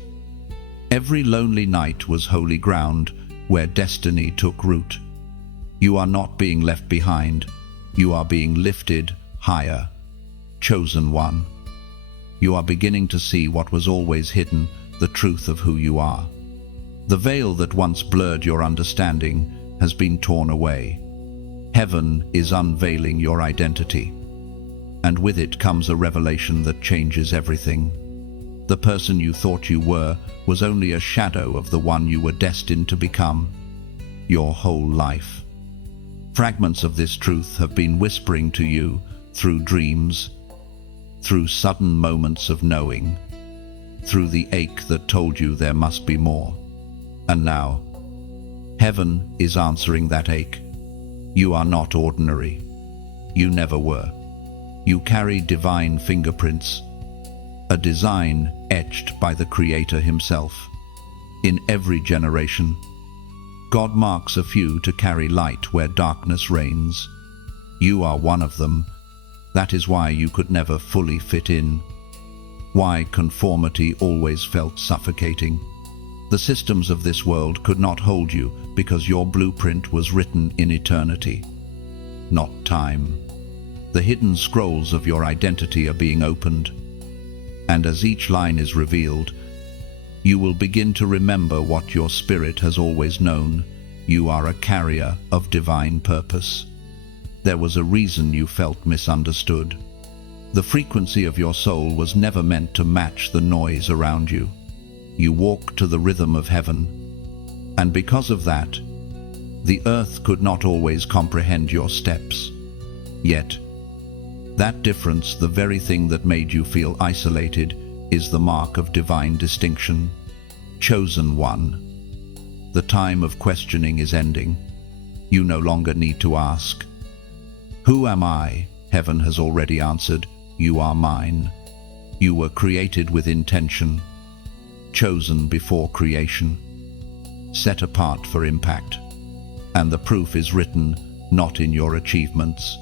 Every lonely night was holy ground where destiny took root. You are not being left behind. You are being lifted higher. Chosen one. You are beginning to see what was always hidden, the truth of who you are. The veil that once blurred your understanding has been torn away. Heaven is unveiling your identity, and with it comes a revelation that changes everything. The person you thought you were was only a shadow of the one you were destined to become, your whole life. Fragments of this truth have been whispering to you through dreams, through sudden moments of knowing, through the ache that told you there must be more. And now, heaven is answering that ache. You are not ordinary. You never were. You carry divine fingerprints, a design etched by the Creator himself. In every generation, God marks a few to carry light where darkness reigns. You are one of them. That is why you could never fully fit in. Why conformity always felt suffocating. The systems of this world could not hold you because your blueprint was written in eternity, not time. The hidden scrolls of your identity are being opened, and as each line is revealed, you will begin to remember what your spirit has always known. You are a carrier of divine purpose. There was a reason you felt misunderstood. The frequency of your soul was never meant to match the noise around you. You walk to the rhythm of heaven, and because of that, the earth could not always comprehend your steps. Yet, that difference, the very thing that made you feel isolated, is the mark of divine distinction. Chosen one. The time of questioning is ending. You no longer need to ask, "Who am I?" Heaven has already answered, "You are mine." You were created with intention, chosen before creation, set apart for impact. And the proof is written not in your achievements,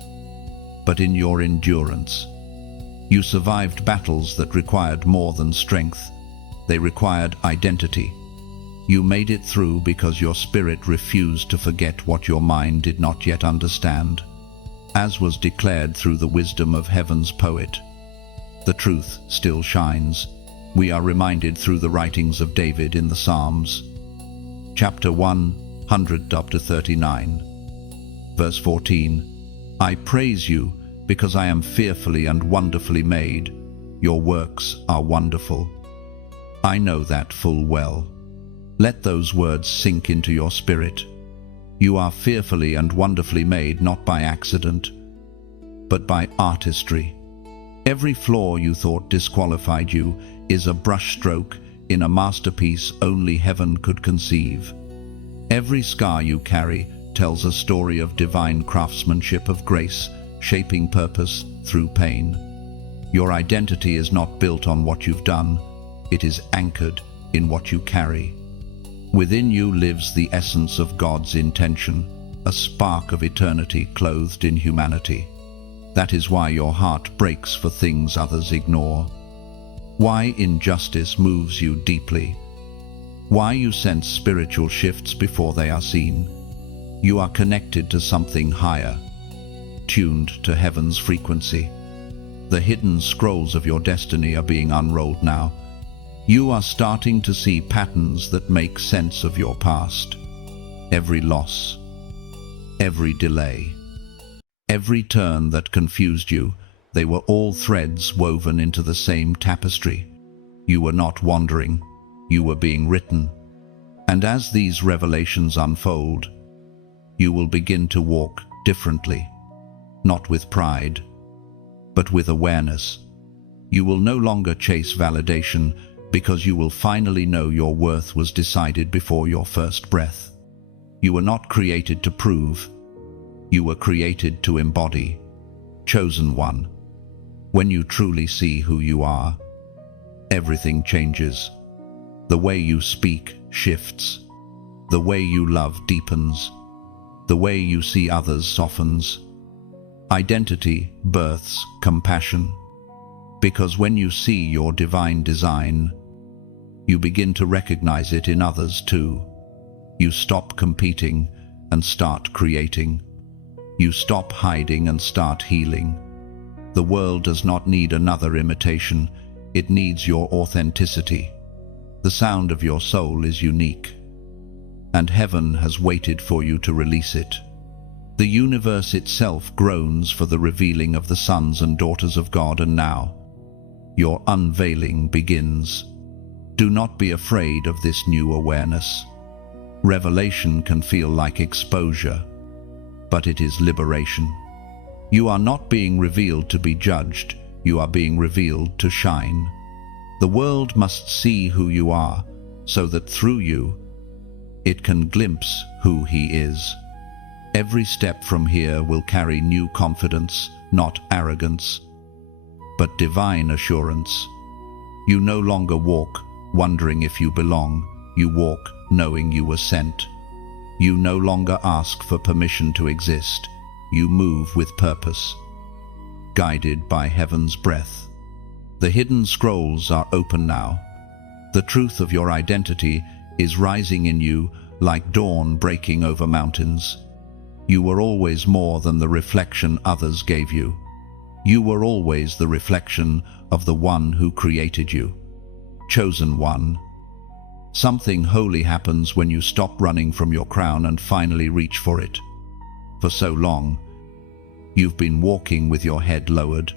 but in your endurance. You survived battles that required more than strength. They required identity. You made it through because your spirit refused to forget what your mind did not yet understand. As was declared through the wisdom of heaven's poet, the truth still shines. We are reminded through the writings of David in the Psalms. Chapter 139, verse 14. I praise you because I am fearfully and wonderfully made. Your works are wonderful. I know that full well. Let those words sink into your spirit. You are fearfully and wonderfully made, not by accident, but by artistry. Every flaw you thought disqualified you is a brushstroke in a masterpiece only heaven could conceive. Every scar you carry tells a story of divine craftsmanship, of grace, shaping purpose through pain. Your identity is not built on what you've done, it is anchored in what you carry. Within you lives the essence of God's intention, a spark of eternity clothed in humanity. That is why your heart breaks for things others ignore. Why injustice moves you deeply. Why you sense spiritual shifts before they are seen. You are connected to something higher, tuned to heaven's frequency. The hidden scrolls of your destiny are being unrolled now. You are starting to see patterns that make sense of your past. Every loss, every delay, every turn that confused you, they were all threads woven into the same tapestry. You were not wandering, you were being written. And as these revelations unfold, you will begin to walk differently, not with pride, but with awareness. You will no longer chase validation, because you will finally know your worth was decided before your first breath. You were not created to prove, you were created to embody. Chosen one. When you truly see who you are, everything changes. The way you speak shifts. The way you love deepens. The way you see others softens. Identity births compassion. Because when you see your divine design, you begin to recognize it in others too. You stop competing and start creating. You stop hiding and start healing. The world does not need another imitation, it needs your authenticity. The sound of your soul is unique, and heaven has waited for you to release it. The universe itself groans for the revealing of the sons and daughters of God, and now your unveiling begins. Do not be afraid of this new awareness. Revelation can feel like exposure, but it is liberation. You are not being revealed to be judged, you are being revealed to shine. The world must see who you are, so that through you, it can glimpse who He is. Every step from here will carry new confidence, not arrogance, but divine assurance. You no longer walk wondering if you belong. You walk knowing you were sent. You no longer ask for permission to exist. You move with purpose, guided by heaven's breath. The hidden scrolls are open now. The truth of your identity is rising in you like dawn breaking over mountains. You were always more than the reflection others gave you. You were always the reflection of the one who created you. Chosen one. Something holy happens when you stop running from your crown and finally reach for it. For so long, you've been walking with your head lowered,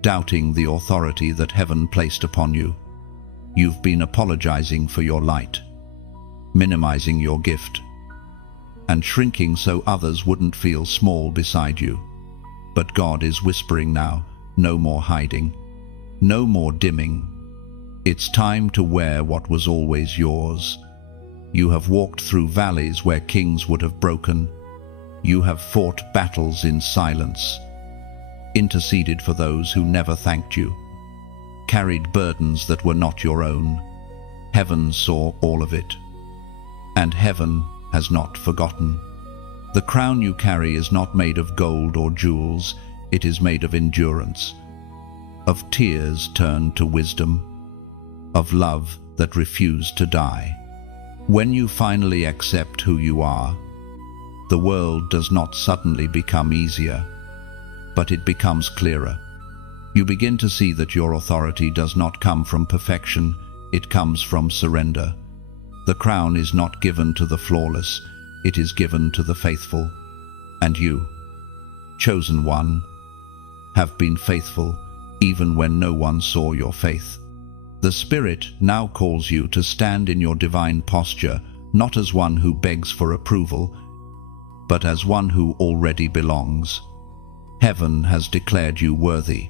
doubting the authority that heaven placed upon you. You've been apologizing for your light, minimizing your gift, and shrinking so others wouldn't feel small beside you. But God is whispering now, no more hiding, no more dimming. It's time to wear what was always yours. You have walked through valleys where kings would have broken. You have fought battles in silence, interceded for those who never thanked you, carried burdens that were not your own. Heaven saw all of it, and heaven has not forgotten. The crown you carry is not made of gold or jewels. It is made of endurance, of tears turned to wisdom, of love that refused to die. When you finally accept who you are, the world does not suddenly become easier, but it becomes clearer. You begin to see that your authority does not come from perfection, it comes from surrender. The crown is not given to the flawless, it is given to the faithful. And you, chosen one, have been faithful even when no one saw your faith. The Spirit now calls you to stand in your divine posture, not as one who begs for approval, but as one who already belongs. Heaven has declared you worthy.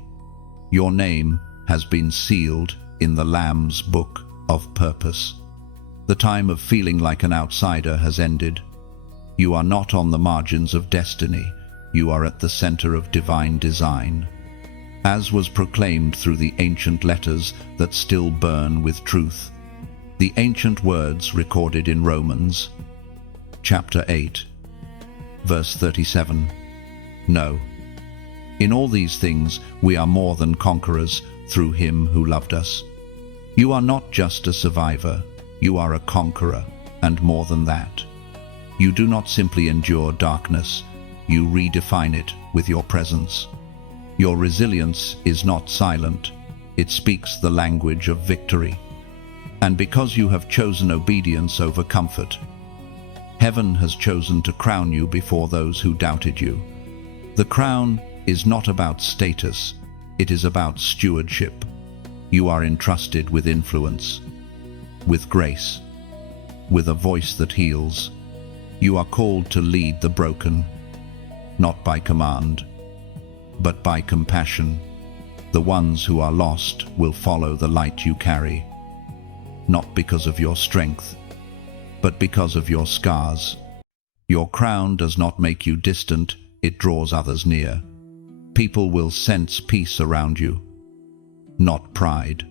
Your name has been sealed in the Lamb's book of purpose. The time of feeling like an outsider has ended. You are not on the margins of destiny. You are at the center of divine design. As was proclaimed through the ancient letters that still burn with truth, the ancient words recorded in Romans, chapter 8, verse 37. No. In all these things we are more than conquerors through him who loved us. You are not just a survivor, you are a conqueror, and more than that. You do not simply endure darkness, you redefine it with your presence. Your resilience is not silent, it speaks the language of victory. And because you have chosen obedience over comfort, heaven has chosen to crown you before those who doubted you. The crown is not about status, it is about stewardship. You are entrusted with influence, with grace, with a voice that heals. You are called to lead the broken, not by command, but by compassion. The ones who are lost will follow the light you carry, not because of your strength, but because of your scars. Your crown does not make you distant, it draws others near. People will sense peace around you, not pride.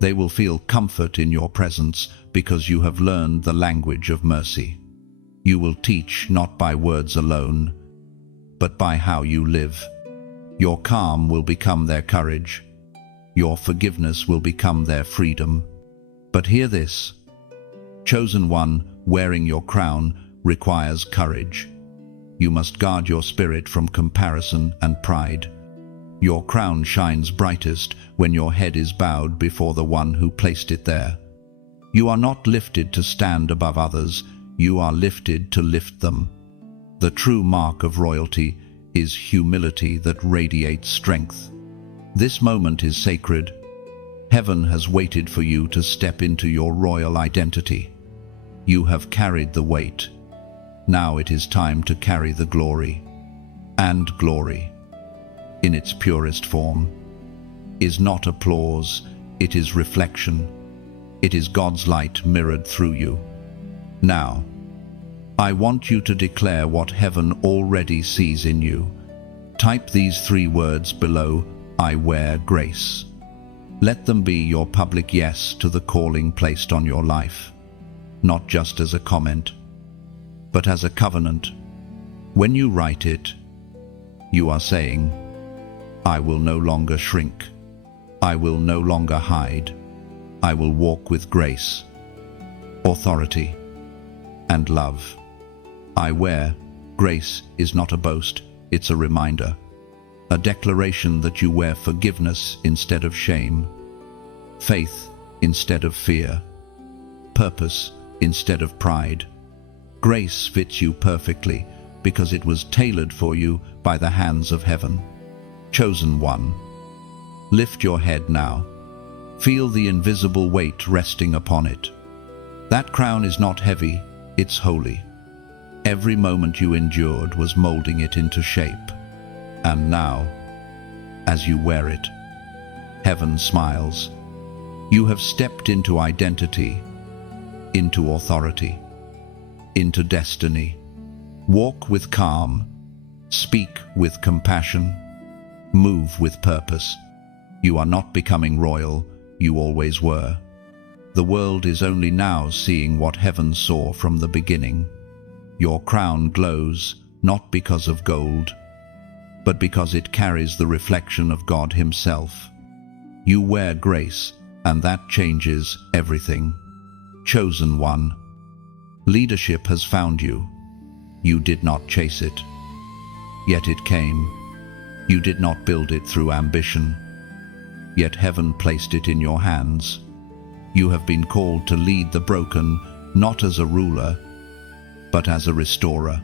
They will feel comfort in your presence because you have learned the language of mercy. You will teach not by words alone, but by how you live. Your calm will become their courage. Your forgiveness will become their freedom. But hear this: chosen one, wearing your crown requires courage. You must guard your spirit from comparison and pride. Your crown shines brightest when your head is bowed before the one who placed it there. You are not lifted to stand above others, you are lifted to lift them. The true mark of royalty is humility that radiates strength. This moment is sacred. Heaven has waited for you to step into your royal identity. You have carried the weight. Now it is time to carry the glory. And glory, in its purest form, is not applause, it is reflection. It is God's light mirrored through you. Now, I want you to declare what heaven already sees in you. Type these 3 words below: I wear grace. Let them be your public yes to the calling placed on your life, not just as a comment, but as a covenant. When you write it, you are saying, I will no longer shrink. I will no longer hide. I will walk with grace, authority, and love. I wear grace is not a boast, it's a reminder. A declaration that you wear forgiveness instead of shame, faith instead of fear, purpose instead of pride. Grace fits you perfectly because it was tailored for you by the hands of heaven. Chosen one. Lift your head now. Feel the invisible weight resting upon it. That crown is not heavy, it's holy. Every moment you endured was molding it into shape. And now, as you wear it, heaven smiles. You have stepped into identity, into authority, into destiny. Walk with calm, speak with compassion, move with purpose. You are not becoming royal, you always were. The world is only now seeing what heaven saw from the beginning. Your crown glows not because of gold, but because it carries the reflection of God Himself. You wear grace, and that changes everything. Chosen one. Leadership has found you. You did not chase it, yet it came. You did not build it through ambition, yet heaven placed it in your hands. You have been called to lead the broken, not as a ruler, but as a restorer.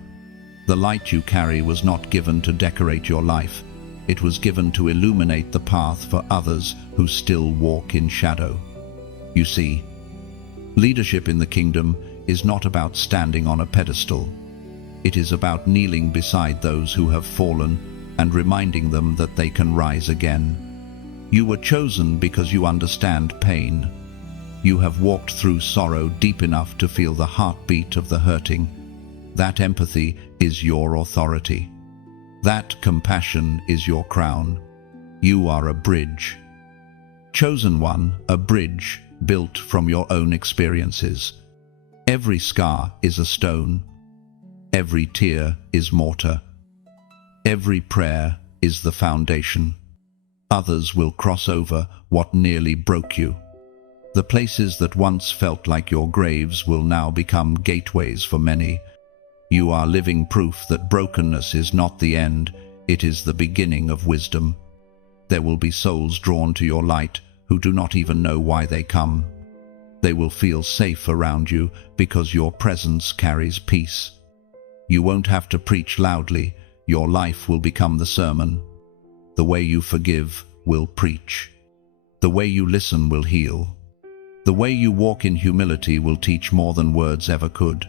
The light you carry was not given to decorate your life. It was given to illuminate the path for others who still walk in shadow. You see, leadership in the kingdom is not about standing on a pedestal. It is about kneeling beside those who have fallen and reminding them that they can rise again. You were chosen because you understand pain. You have walked through sorrow deep enough to feel the heartbeat of the hurting. That empathy is your authority. That compassion is your crown. You are a bridge. Chosen one, a bridge built from your own experiences. Every scar is a stone. Every tear is mortar. Every prayer is the foundation. Others will cross over what nearly broke you. The places that once felt like your graves will now become gateways for many. You are living proof that brokenness is not the end, it is the beginning of wisdom. There will be souls drawn to your light who do not even know why they come. They will feel safe around you because your presence carries peace. You won't have to preach loudly, your life will become the sermon. The way you forgive will preach. The way you listen will heal. The way you walk in humility will teach more than words ever could.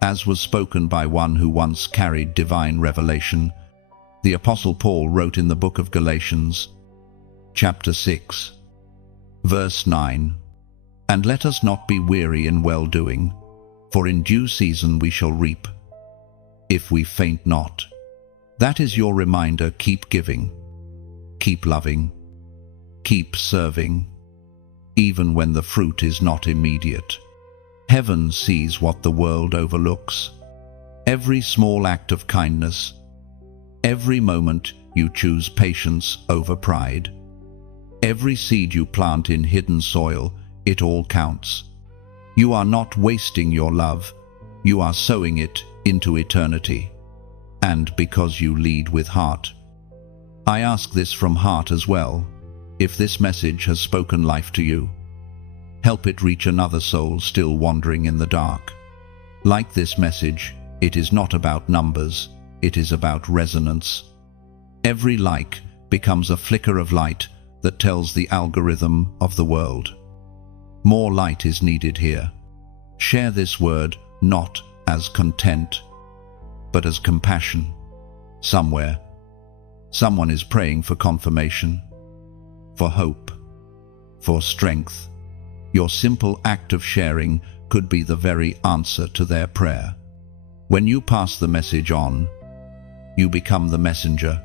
As was spoken by one who once carried divine revelation, the Apostle Paul wrote in the book of Galatians, chapter 6, verse 9, "And let us not be weary in well-doing, for in due season we shall reap, if we faint not." That is your reminder. Keep giving, keep loving, keep serving, even when the fruit is not immediate. Heaven sees what the world overlooks. Every small act of kindness, every moment you choose patience over pride, every seed you plant in hidden soil, it all counts. You are not wasting your love, you are sowing it into eternity. And because you lead with heart. I ask this from heart as well. If this message has spoken life to you, help it reach another soul still wandering in the dark. Like this message, it is not about numbers, it is about resonance. Every like becomes a flicker of light that tells the algorithm of the world. More light is needed here. Share this word not as content, but as compassion. Somewhere, someone is praying for confirmation, for hope, for strength. Your simple act of sharing could be the very answer to their prayer. When you pass the message on, you become the messenger.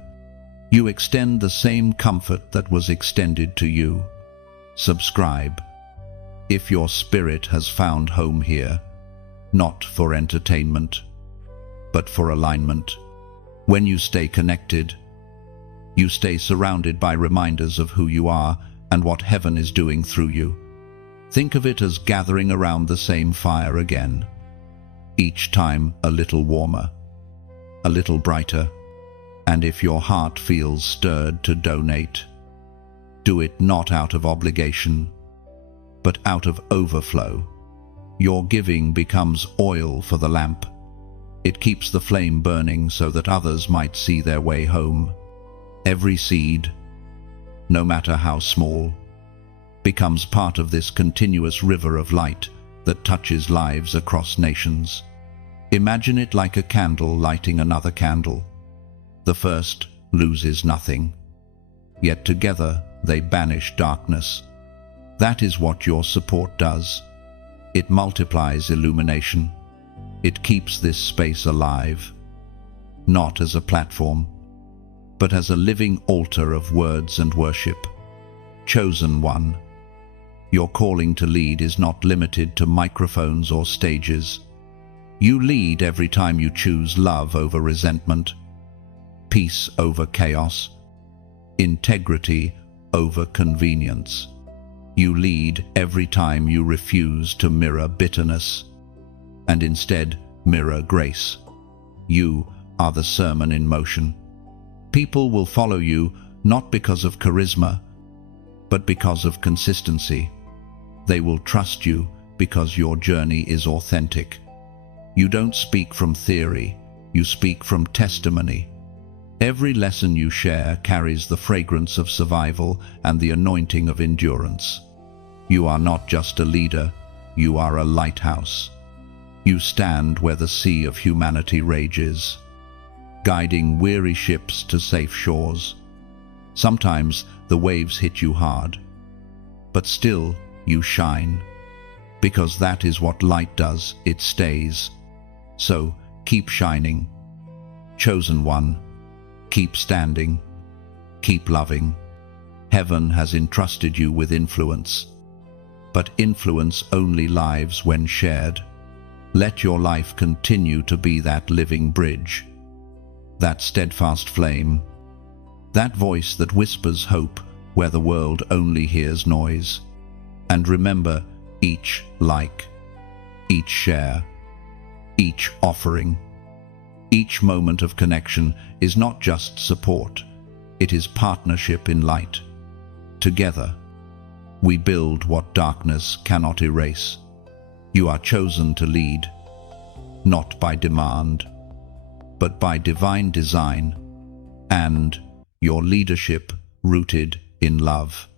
You extend the same comfort that was extended to you. Subscribe if your spirit has found home here, not for entertainment, but for alignment. When you stay connected, you stay surrounded by reminders of who you are and what heaven is doing through you. Think of it as gathering around the same fire again, each time a little warmer, a little brighter. And if your heart feels stirred to donate, do it not out of obligation, but out of overflow. Your giving becomes oil for the lamp. It keeps the flame burning so that others might see their way home. Every seed, no matter how small, becomes part of this continuous river of light that touches lives across nations. Imagine it like a candle lighting another candle. The first loses nothing, yet together they banish darkness. That is what your support does. It multiplies illumination. It keeps this space alive, not as a platform, but as a living altar of words and worship. Chosen one, your calling to lead is not limited to microphones or stages. You lead every time you choose love over resentment, peace over chaos, integrity over convenience. You lead every time you refuse to mirror bitterness and instead mirror grace. You are the sermon in motion. People will follow you not because of charisma, but because of consistency. They will trust you because your journey is authentic. You don't speak from theory, you speak from testimony. Every lesson you share carries the fragrance of survival and the anointing of endurance. You are not just a leader, you are a lighthouse. You stand where the sea of humanity rages, guiding weary ships to safe shores. Sometimes the waves hit you hard, but still you shine, because that is what light does, it stays. So keep shining. Chosen one, keep standing, keep loving. Heaven has entrusted you with influence, but influence only lives when shared. Let your life continue to be that living bridge, that steadfast flame, that voice that whispers hope where the world only hears noise. And remember, each like, each share, each offering, each moment of connection is not just support, it is partnership in light. Together, we build what darkness cannot erase. You are chosen to lead, not by demand, but by divine design, and your leadership rooted in love,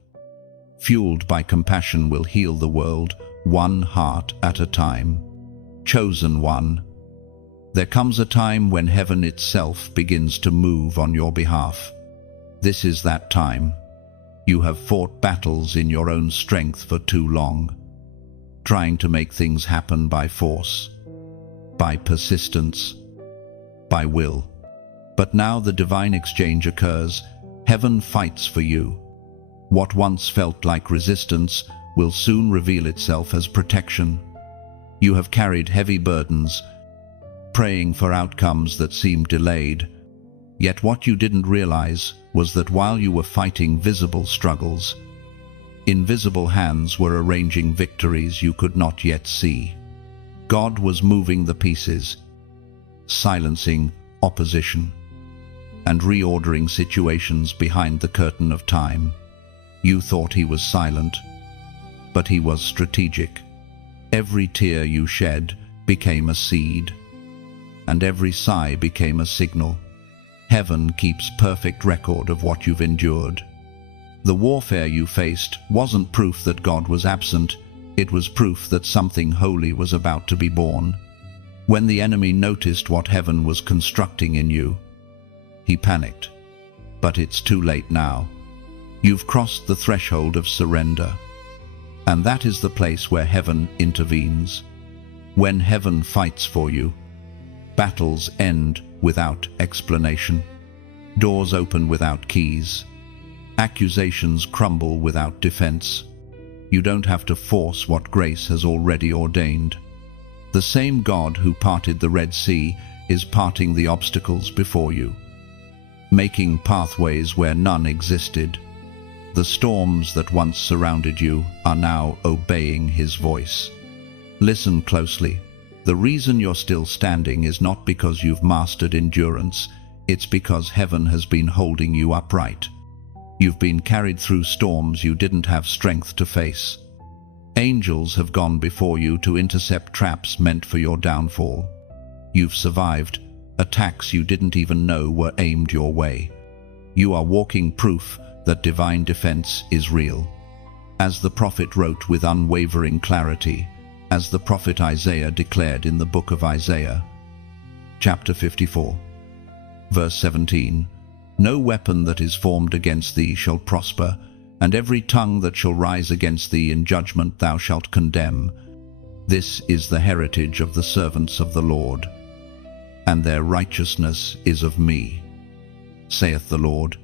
fueled by compassion, will heal the world one heart at a time. Chosen one, there comes a time when heaven itself begins to move on your behalf. This is that time. You have fought battles in your own strength for too long, trying to make things happen by force, by persistence, by will. But now the divine exchange occurs. Heaven fights for you. What once felt like resistance will soon reveal itself as protection. You have carried heavy burdens, praying for outcomes that seemed delayed. Yet what you didn't realize was that while you were fighting visible struggles, invisible hands were arranging victories you could not yet see. God was moving the pieces, silencing opposition, and reordering situations behind the curtain of time. You thought he was silent, but he was strategic. Every tear you shed became a seed, and every sigh became a signal. Heaven keeps perfect record of what you've endured. The warfare you faced wasn't proof that God was absent, it was proof that something holy was about to be born. When the enemy noticed what heaven was constructing in you, he panicked. But it's too late now. You've crossed the threshold of surrender. And that is the place where heaven intervenes. When heaven fights for you, Battles end without explanation. Doors open without keys. Accusations crumble without defense. You don't have to force what grace has already ordained. The same God who parted the Red Sea is parting the obstacles before you, making pathways where none existed. The storms that once surrounded you are now obeying His voice. Listen closely. The reason you're still standing is not because you've mastered endurance, it's because heaven has been holding you upright. You've been carried through storms you didn't have strength to face. Angels have gone before you to intercept traps meant for your downfall. You've survived attacks you didn't even know were aimed your way. You are walking proof that divine defense is real. As the prophet wrote with unwavering clarity, as the prophet Isaiah declared in the book of Isaiah, chapter 54, verse 17, "No weapon that is formed against thee shall prosper, and every tongue that shall rise against thee in judgment thou shalt condemn. This is the heritage of the servants of the Lord, and their righteousness is of me, saith the Lord."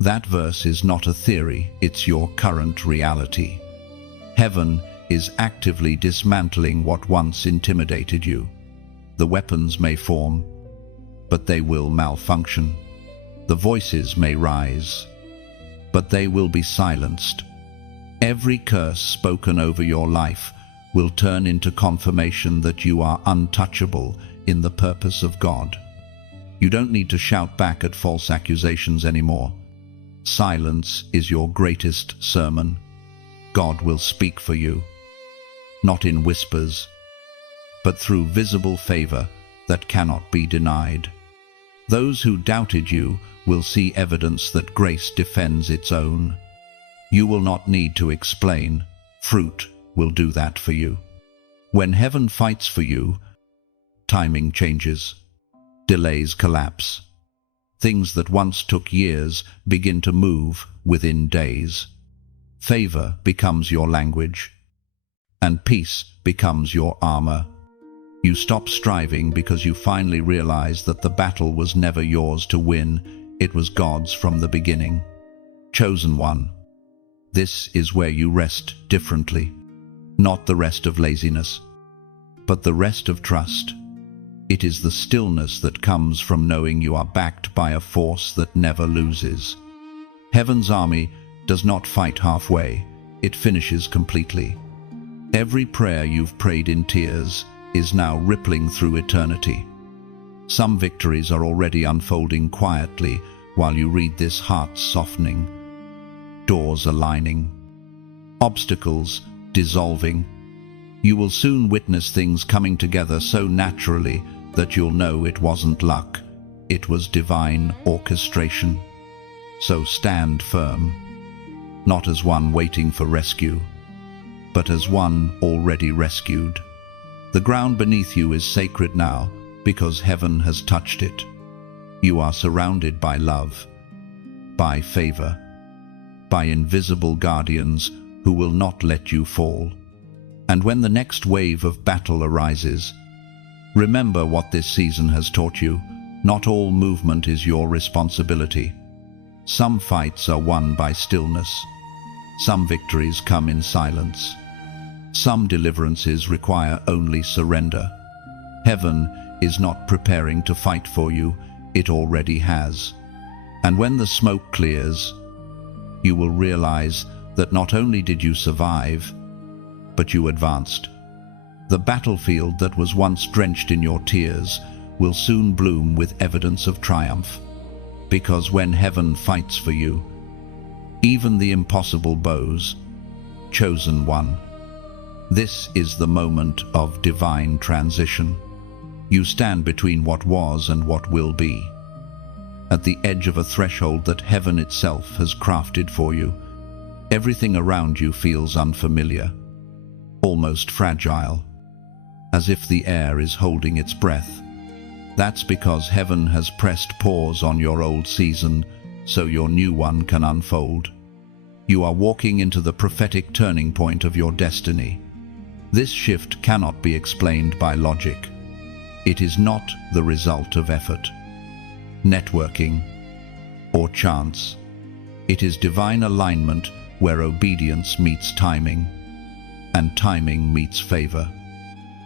That verse is not a theory, it's your current reality. Heaven is actively dismantling what once intimidated you. The weapons may form, but they will malfunction. The voices may rise, but they will be silenced. Every curse spoken over your life will turn into confirmation that you are untouchable in the purpose of God. You don't need to shout back at false accusations anymore. Silence is your greatest sermon. God will speak for you, not in whispers, but through visible favor that cannot be denied. Those who doubted you will see evidence that grace defends its own. You will not need to explain. Fruit will do that for you. When heaven fights for you, timing changes. Delays collapse. Things that once took years begin to move within days. Favor becomes your language, and peace becomes your armor. You stop striving because you finally realize that the battle was never yours to win, it was God's from the beginning. Chosen one. This is where you rest differently. Not the rest of laziness, but the rest of trust. It is the stillness that comes from knowing you are backed by a force that never loses. Heaven's army does not fight halfway, it finishes completely. Every prayer you've prayed in tears is now rippling through eternity. Some victories are already unfolding quietly while you read this, heart softening, doors aligning, obstacles dissolving. You will soon witness things coming together so naturally that you'll know it wasn't luck, it was divine orchestration. So stand firm, not as one waiting for rescue, but as one already rescued. The ground beneath you is sacred now because heaven has touched it. You are surrounded by love, by favor, by invisible guardians who will not let you fall. And when the next wave of battle arises, remember what this season has taught you. Not all movement is your responsibility. Some fights are won by stillness. Some victories come in silence. Some deliverances require only surrender. Heaven is not preparing to fight for you, it already has. And when the smoke clears, you will realize that not only did you survive, but you advanced. The battlefield that was once drenched in your tears will soon bloom with evidence of triumph. Because when heaven fights for you, even the impossible bows, chosen one. This is the moment of divine transition. You stand between what was and what will be, at the edge of a threshold that heaven itself has crafted for you. Everything around you feels unfamiliar, almost fragile, as if the air is holding its breath. That's because heaven has pressed pause on your old season so your new one can unfold. You are walking into the prophetic turning point of your destiny. This shift cannot be explained by logic. It is not the result of effort, networking, or chance. It is divine alignment where obedience meets timing, and timing meets favor.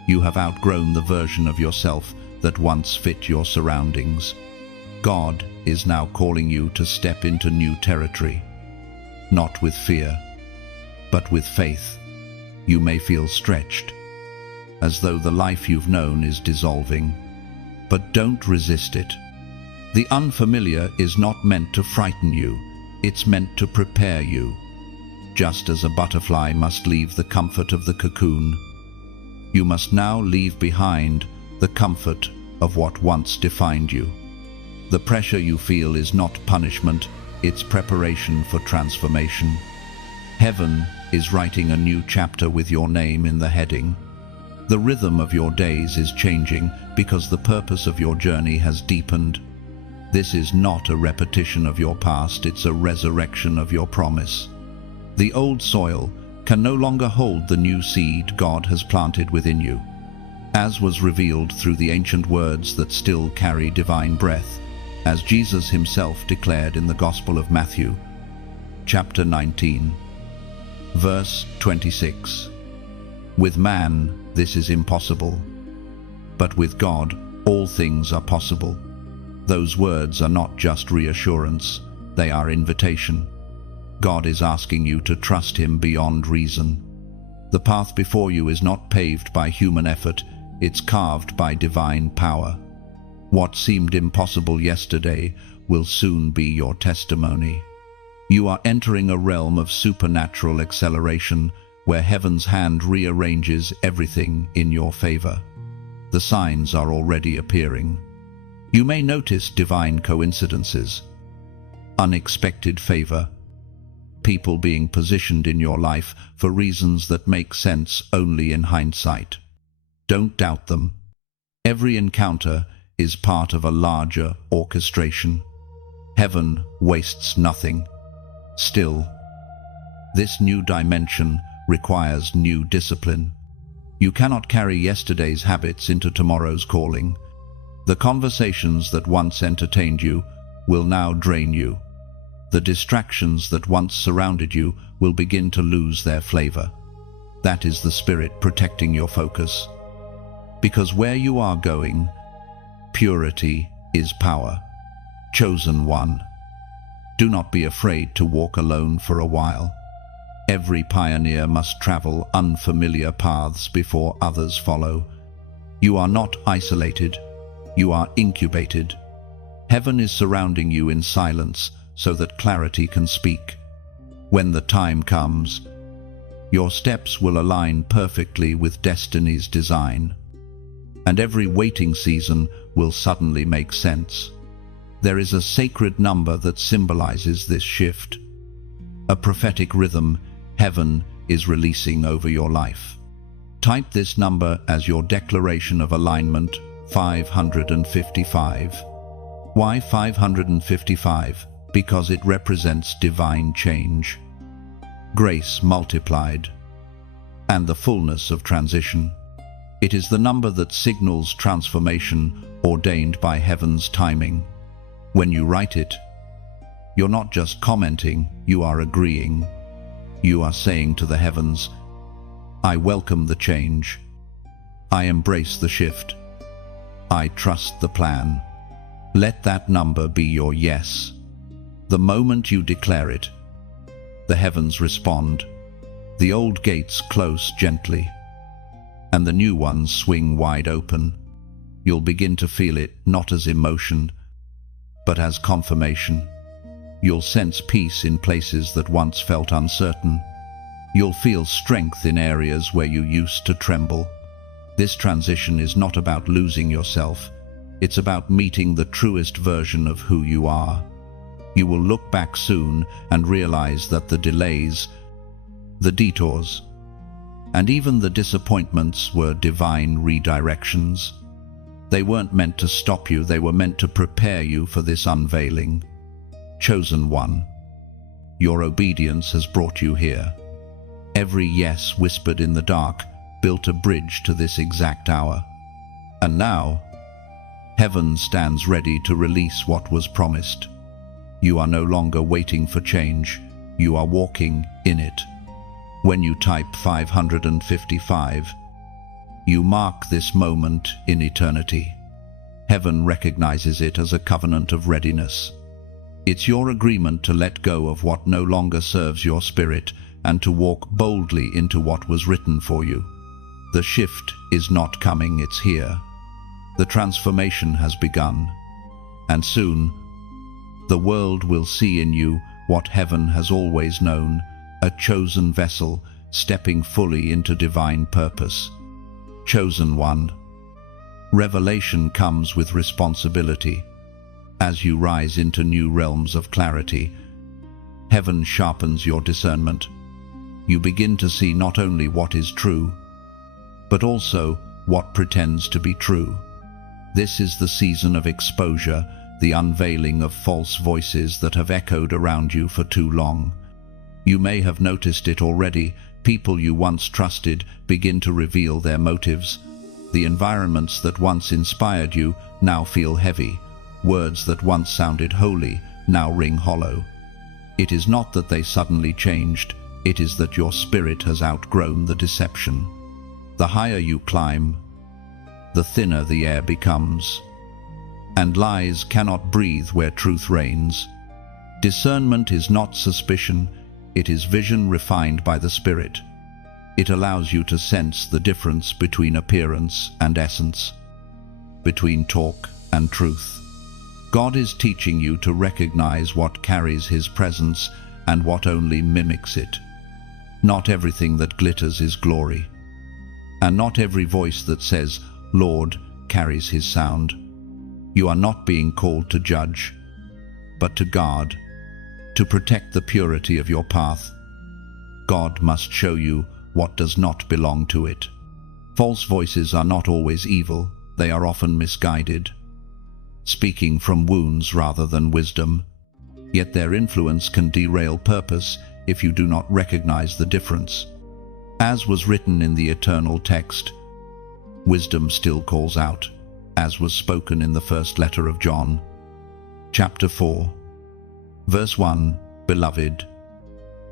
You have outgrown the version of yourself that once fit your surroundings. God is now calling you to step into new territory, not with fear, but with faith. You may feel stretched, as though the life you've known is dissolving, but don't resist it. The unfamiliar is not meant to frighten you, it's meant to prepare you. Just as a butterfly must leave the comfort of the cocoon, you must now leave behind the comfort of what once defined you. The pressure you feel is not punishment, it's preparation for transformation. Heaven is writing a new chapter with your name in the heading. The rhythm of your days is changing because the purpose of your journey has deepened. This is not a repetition of your past, it's a resurrection of your promise. The old soil can no longer hold the new seed God has planted within you, as was revealed through the ancient words that still carry divine breath, as Jesus himself declared in the Gospel of Matthew, chapter 19, verse 26. With man, this is impossible, but with God, all things are possible. Those words are not just reassurance, they are invitation. God is asking you to trust him beyond reason. The path before you is not paved by human effort, it's carved by divine power. What seemed impossible yesterday will soon be your testimony. You are entering a realm of supernatural acceleration where heaven's hand rearranges everything in your favor. The signs are already appearing. You may notice divine coincidences, unexpected favor, people being positioned in your life for reasons that make sense only in hindsight. Don't doubt them. Every encounter is part of a larger orchestration. Heaven wastes nothing. Still, this new dimension requires new discipline. You cannot carry yesterday's habits into tomorrow's calling. The conversations that once entertained you will now drain you. The distractions that once surrounded you will begin to lose their flavor. That is the Spirit protecting your focus. Because where you are going, purity is power. Chosen one. Do not be afraid to walk alone for a while. Every pioneer must travel unfamiliar paths before others follow. You are not isolated. You are incubated. Heaven is surrounding you in silence so that clarity can speak. When the time comes, your steps will align perfectly with destiny's design, and every waiting season will suddenly make sense. There is a sacred number that symbolizes this shift, a prophetic rhythm heaven is releasing over your life. Type this number as your declaration of alignment, 555. Why 555? Because it represents divine change, grace multiplied, and the fullness of transition. It is the number that signals transformation ordained by heaven's timing. When you write it, you're not just commenting, you are agreeing. You are saying to the heavens, I welcome the change. I embrace the shift. I trust the plan. Let that number be your yes. The moment you declare it, the heavens respond. The old gates close gently, and the new ones swing wide open. You'll begin to feel it not as emotion, but as confirmation. You'll sense peace in places that once felt uncertain. You'll feel strength in areas where you used to tremble. This transition is not about losing yourself. It's about meeting the truest version of who you are. You will look back soon and realize that the delays, the detours, and even the disappointments were divine redirections. They weren't meant to stop you, they were meant to prepare you for this unveiling. Chosen one, your obedience has brought you here. Every yes whispered in the dark built a bridge to this exact hour. And now, Heaven stands ready to release what was promised. You are no longer waiting for change, you are walking in it. When you type 555, you mark this moment in eternity. Heaven recognizes it as a covenant of readiness. It's your agreement to let go of what no longer serves your spirit and to walk boldly into what was written for you. The shift is not coming, it's here. The transformation has begun, and soon the world will see in you what heaven has always known, a chosen vessel stepping fully into divine purpose. Chosen one. Revelation comes with responsibility. As you rise into new realms of clarity, heaven sharpens your discernment. You begin to see not only what is true, but also what pretends to be true. This is the season of exposure, the unveiling of false voices that have echoed around you for too long. You may have noticed it already. People you once trusted begin to reveal their motives. The environments that once inspired you now feel heavy. Words that once sounded holy now ring hollow. It is not that they suddenly changed, it is that your spirit has outgrown the deception. The higher you climb, the thinner the air becomes, and lies cannot breathe where truth reigns. Discernment is not suspicion, it is vision refined by the Spirit. It allows you to sense the difference between appearance and essence, between talk and truth. God is teaching you to recognize what carries His presence and what only mimics it. Not everything that glitters is glory, and not every voice that says, "Lord," carries His sound. You are not being called to judge, but to guard, to protect the purity of your path. God must show you what does not belong to it. False voices are not always evil, they are often misguided, speaking from wounds rather than wisdom. Yet their influence can derail purpose if you do not recognize the difference. As was written in the eternal text, wisdom still calls out, as was spoken in the first letter of John, chapter 4, verse 1, "Beloved,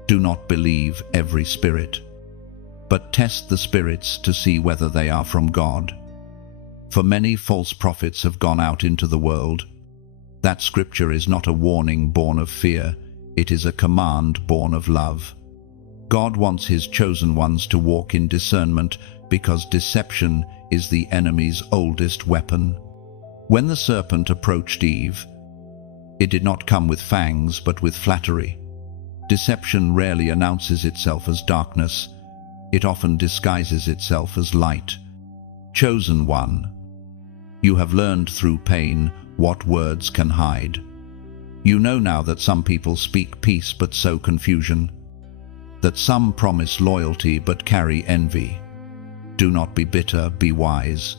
do not believe every spirit, but test the spirits to see whether they are from God. For many false prophets have gone out into the world." That scripture is not a warning born of fear, it is a command born of love. God wants His chosen ones to walk in discernment because deception is the enemy's oldest weapon. When the serpent approached Eve, it did not come with fangs but with flattery. Deception rarely announces itself as darkness, it often disguises itself as light. Chosen one, you have learned through pain what words can hide. You know now that some people speak peace but sow confusion, that some promise loyalty but carry envy. Do not be bitter, be wise.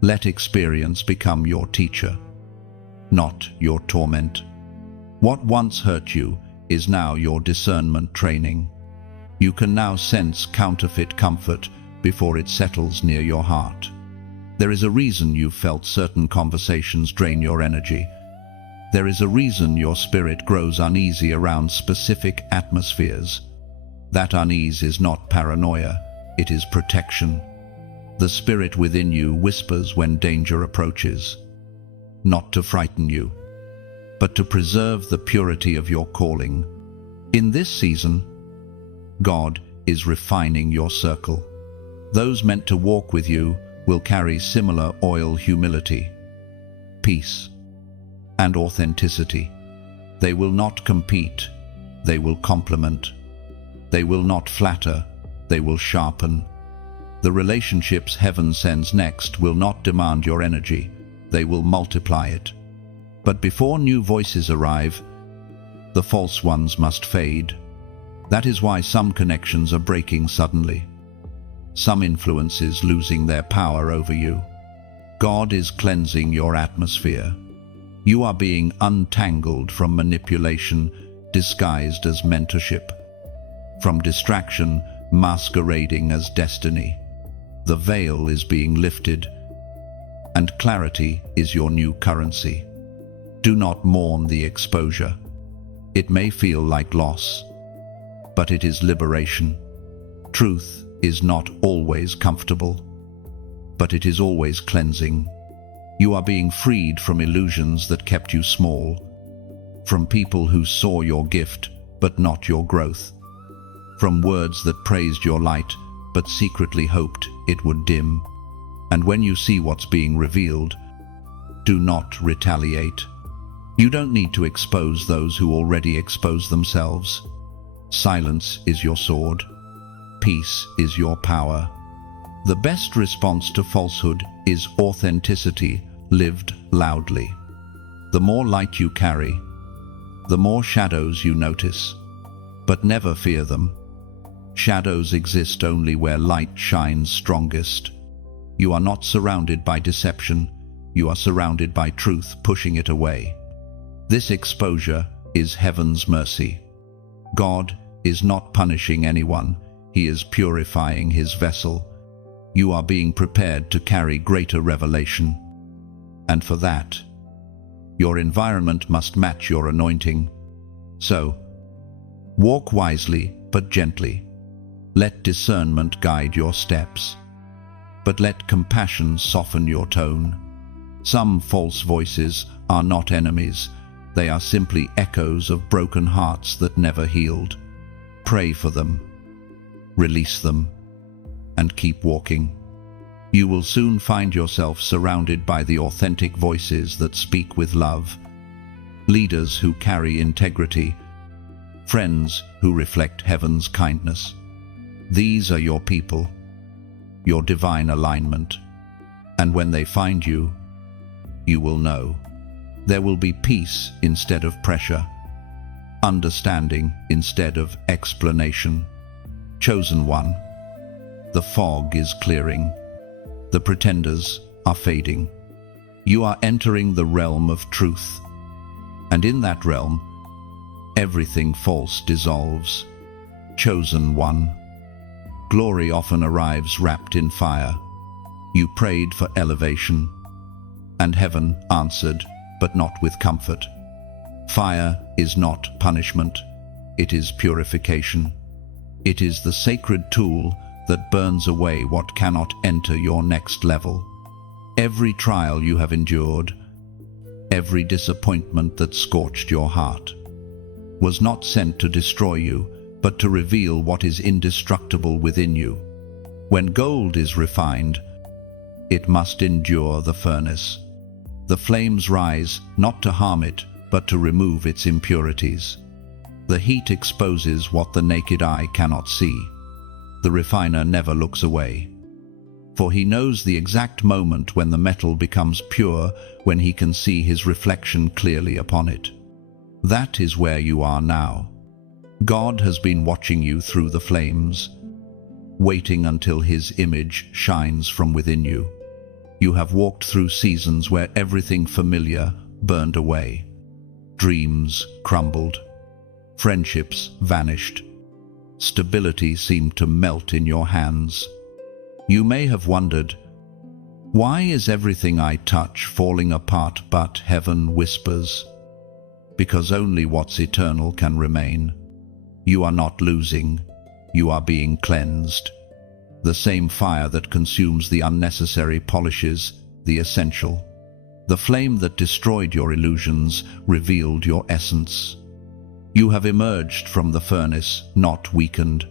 Let experience become your teacher, not your torment. What once hurt you is now your discernment training. You can now sense counterfeit comfort before it settles near your heart. There is a reason you've felt certain conversations drain your energy. There is a reason your spirit grows uneasy around specific atmospheres. That unease is not paranoia, it is protection. The spirit within you whispers when danger approaches, not to frighten you, but to preserve the purity of your calling. In this season, God is refining your circle. Those meant to walk with you will carry similar oil humility, peace, and authenticity. They will not compete, they will complement. They will not flatter, they will sharpen. The relationships heaven sends next will not demand your energy, they will multiply it. But before new voices arrive, the false ones must fade. That is why some connections are breaking suddenly, some influences losing their power over you. God is cleansing your atmosphere. You are being untangled from manipulation disguised as mentorship, from distraction masquerading as destiny. The veil is being lifted, and clarity is your new currency. Do not mourn the exposure. It may feel like loss, but it is liberation. Truth is not always comfortable, but it is always cleansing. You are being freed from illusions that kept you small, from people who saw your gift but not your growth, from words that praised your light but secretly hoped it would dim. And when you see what's being revealed, do not retaliate. You don't need to expose those who already expose themselves. Silence is your sword. Peace is your power. The best response to falsehood is authenticity lived loudly. The more light you carry, the more shadows you notice. But never fear them. Shadows exist only where light shines strongest. You are not surrounded by deception. You are surrounded by truth pushing it away. This exposure is heaven's mercy. God is not punishing anyone. He is purifying his vessel. You are being prepared to carry greater revelation. And for that, your environment must match your anointing. So, walk wisely but gently. Let discernment guide your steps, but let compassion soften your tone. Some false voices are not enemies. They are simply echoes of broken hearts that never healed. Pray for them, release them, and keep walking. You will soon find yourself surrounded by the authentic voices that speak with love, leaders who carry integrity, friends who reflect heaven's kindness. These are your people, your divine alignment. And when they find you, you will know. There will be peace instead of pressure, understanding instead of explanation. Chosen one, the fog is clearing. The pretenders are fading. You are entering the realm of truth. And in that realm, everything false dissolves. Chosen one, glory often arrives wrapped in fire. You prayed for elevation, and heaven answered, but not with comfort. Fire is not punishment. It is purification. It is the sacred tool that burns away what cannot enter your next level. Every trial you have endured, every disappointment that scorched your heart, was not sent to destroy you, but to reveal what is indestructible within you. When gold is refined, it must endure the furnace. The flames rise not to harm it, but to remove its impurities. The heat exposes what the naked eye cannot see. The refiner never looks away, for he knows the exact moment when the metal becomes pure, when he can see his reflection clearly upon it. That is where you are now. God has been watching you through the flames, waiting until his image shines from within you. You have walked through seasons where everything familiar burned away. Dreams crumbled. Friendships vanished. Stability seemed to melt in your hands. You may have wondered, why is everything I touch falling apart? But heaven whispers, because only what's eternal can remain. You are not losing, you are being cleansed. The same fire that consumes the unnecessary polishes the essential. The flame that destroyed your illusions revealed your essence. You have emerged from the furnace, not weakened,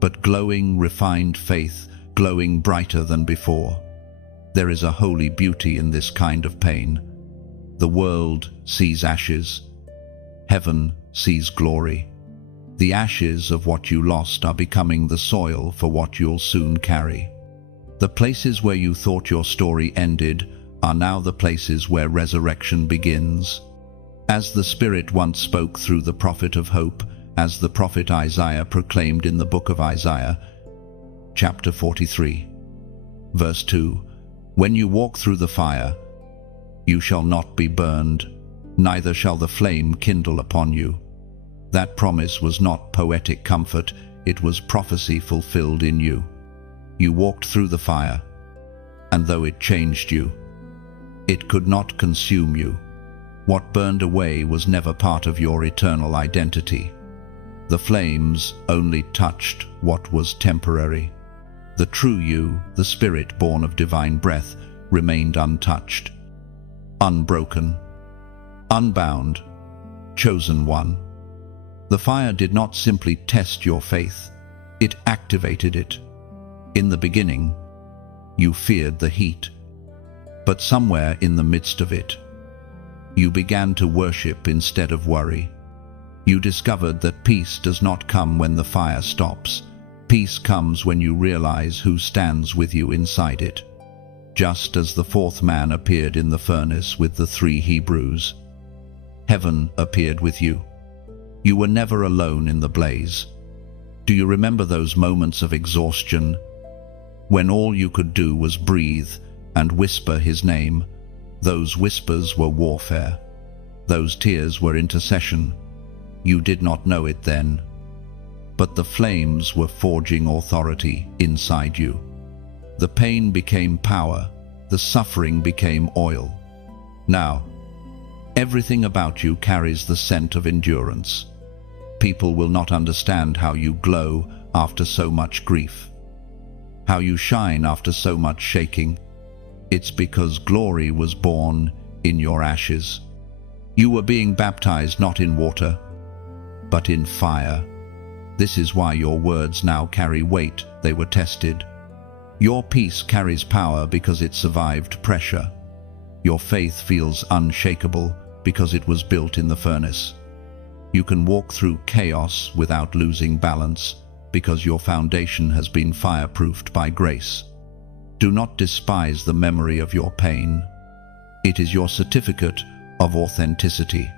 but glowing, refined faith, glowing brighter than before. There is a holy beauty in this kind of pain. The world sees ashes. Heaven sees glory. The ashes of what you lost are becoming the soil for what you'll soon carry. The places where you thought your story ended are now the places where resurrection begins. As the Spirit once spoke through the prophet of hope, as the prophet Isaiah proclaimed in the book of Isaiah, chapter 43, verse 2, "When you walk through the fire, you shall not be burned, neither shall the flame kindle upon you." That promise was not poetic comfort, it was prophecy fulfilled in you. You walked through the fire, and though it changed you, It could not consume you. What burned away was never part of your eternal identity. The flames only touched what was temporary. The true you, the spirit born of divine breath, remained untouched, unbroken, unbound, chosen one. The fire did not simply test your faith, it activated it. In the beginning, you feared the heat, but somewhere in the midst of it, you began to worship instead of worry. You discovered that peace does not come when the fire stops. Peace comes when you realize who stands with you inside it. Just as the fourth man appeared in the furnace with the 3 Hebrews, heaven appeared with you. You were never alone in the blaze. Do you remember those moments of exhaustion when all you could do was breathe and whisper his name? Those whispers were warfare. Those tears were intercession. You did not know it then, but the flames were forging authority inside you. The pain became power, the suffering became oil. Now, everything about you carries the scent of endurance. People will not understand how you glow after so much grief, how you shine after so much shaking. It's because glory was born in your ashes. You were being baptized not in water, but in fire. This is why your words now carry weight. They were tested. Your peace carries power because it survived pressure. Your faith feels unshakable because it was built in the furnace. You can walk through chaos without losing balance because your foundation has been fireproofed by grace. Do not despise the memory of your pain. It is your certificate of authenticity.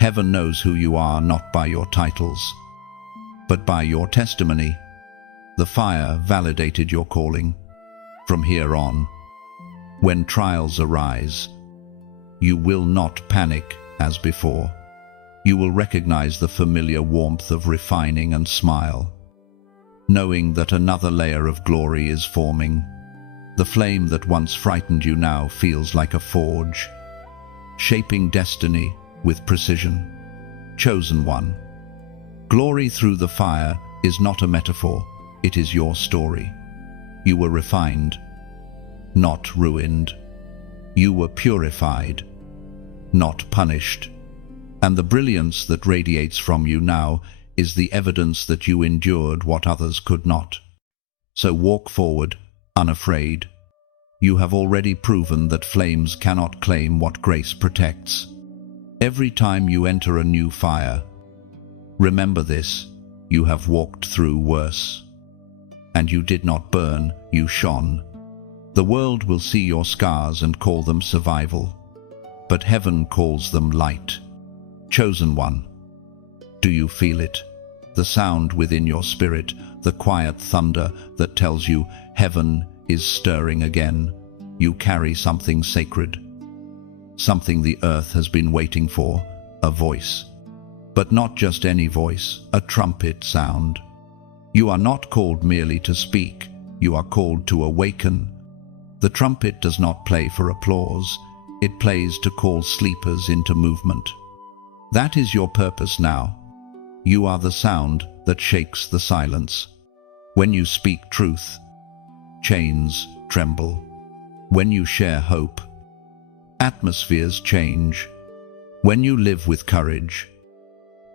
Heaven knows who you are not by your titles, but by your testimony. The fire validated your calling. From here on, when trials arise, you will not panic as before. You will recognize the familiar warmth of refining and smile, knowing that another layer of glory is forming. The flame that once frightened you now feels like a forge, shaping destiny with precision. Chosen one. Glory through the fire is not a metaphor, it is your story. You were refined, not ruined. You were purified, not punished. And the brilliance that radiates from you now is the evidence that you endured what others could not. So walk forward, unafraid. You have already proven that flames cannot claim what grace protects. Every time you enter a new fire, remember this: you have walked through worse. And you did not burn, you shone. The world will see your scars and call them survival, but heaven calls them light. Chosen one. Do you feel it? The sound within your spirit, the quiet thunder that tells you heaven is stirring again. You carry something sacred, something the earth has been waiting for, a voice. But not just any voice, a trumpet sound. You are not called merely to speak, you are called to awaken. The trumpet does not play for applause, it plays to call sleepers into movement. That is your purpose now. You are the sound that shakes the silence. When you speak truth, chains tremble. When you share hope, atmospheres change. When you live with courage,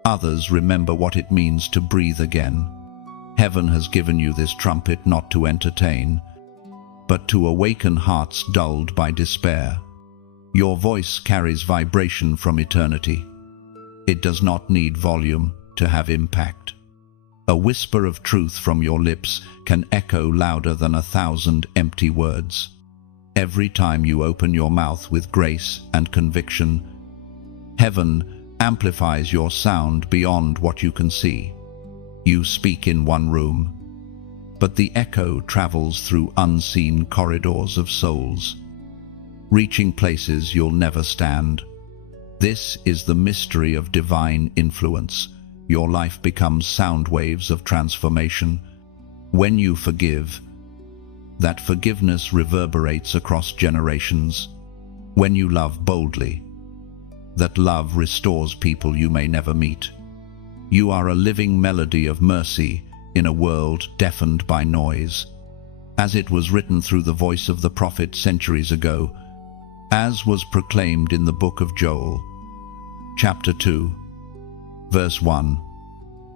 others remember what it means to breathe again. Heaven has given you this trumpet not to entertain, but to awaken hearts dulled by despair. Your voice carries vibration from eternity. It does not need volume to have impact. A whisper of truth from your lips can echo louder than 1,000 empty words. Every time you open your mouth with grace and conviction, heaven amplifies your sound beyond what you can see. You speak in one room, but the echo travels through unseen corridors of souls, reaching places you'll never stand. This is the mystery of divine influence. Your life becomes sound waves of transformation. When you forgive, that forgiveness reverberates across generations. when you love boldly, that love restores people you may never meet. You are a living melody of mercy in a world deafened by noise. As it was written through the voice of the prophet centuries ago, as was proclaimed in the book of Joel, chapter 2, verse 1.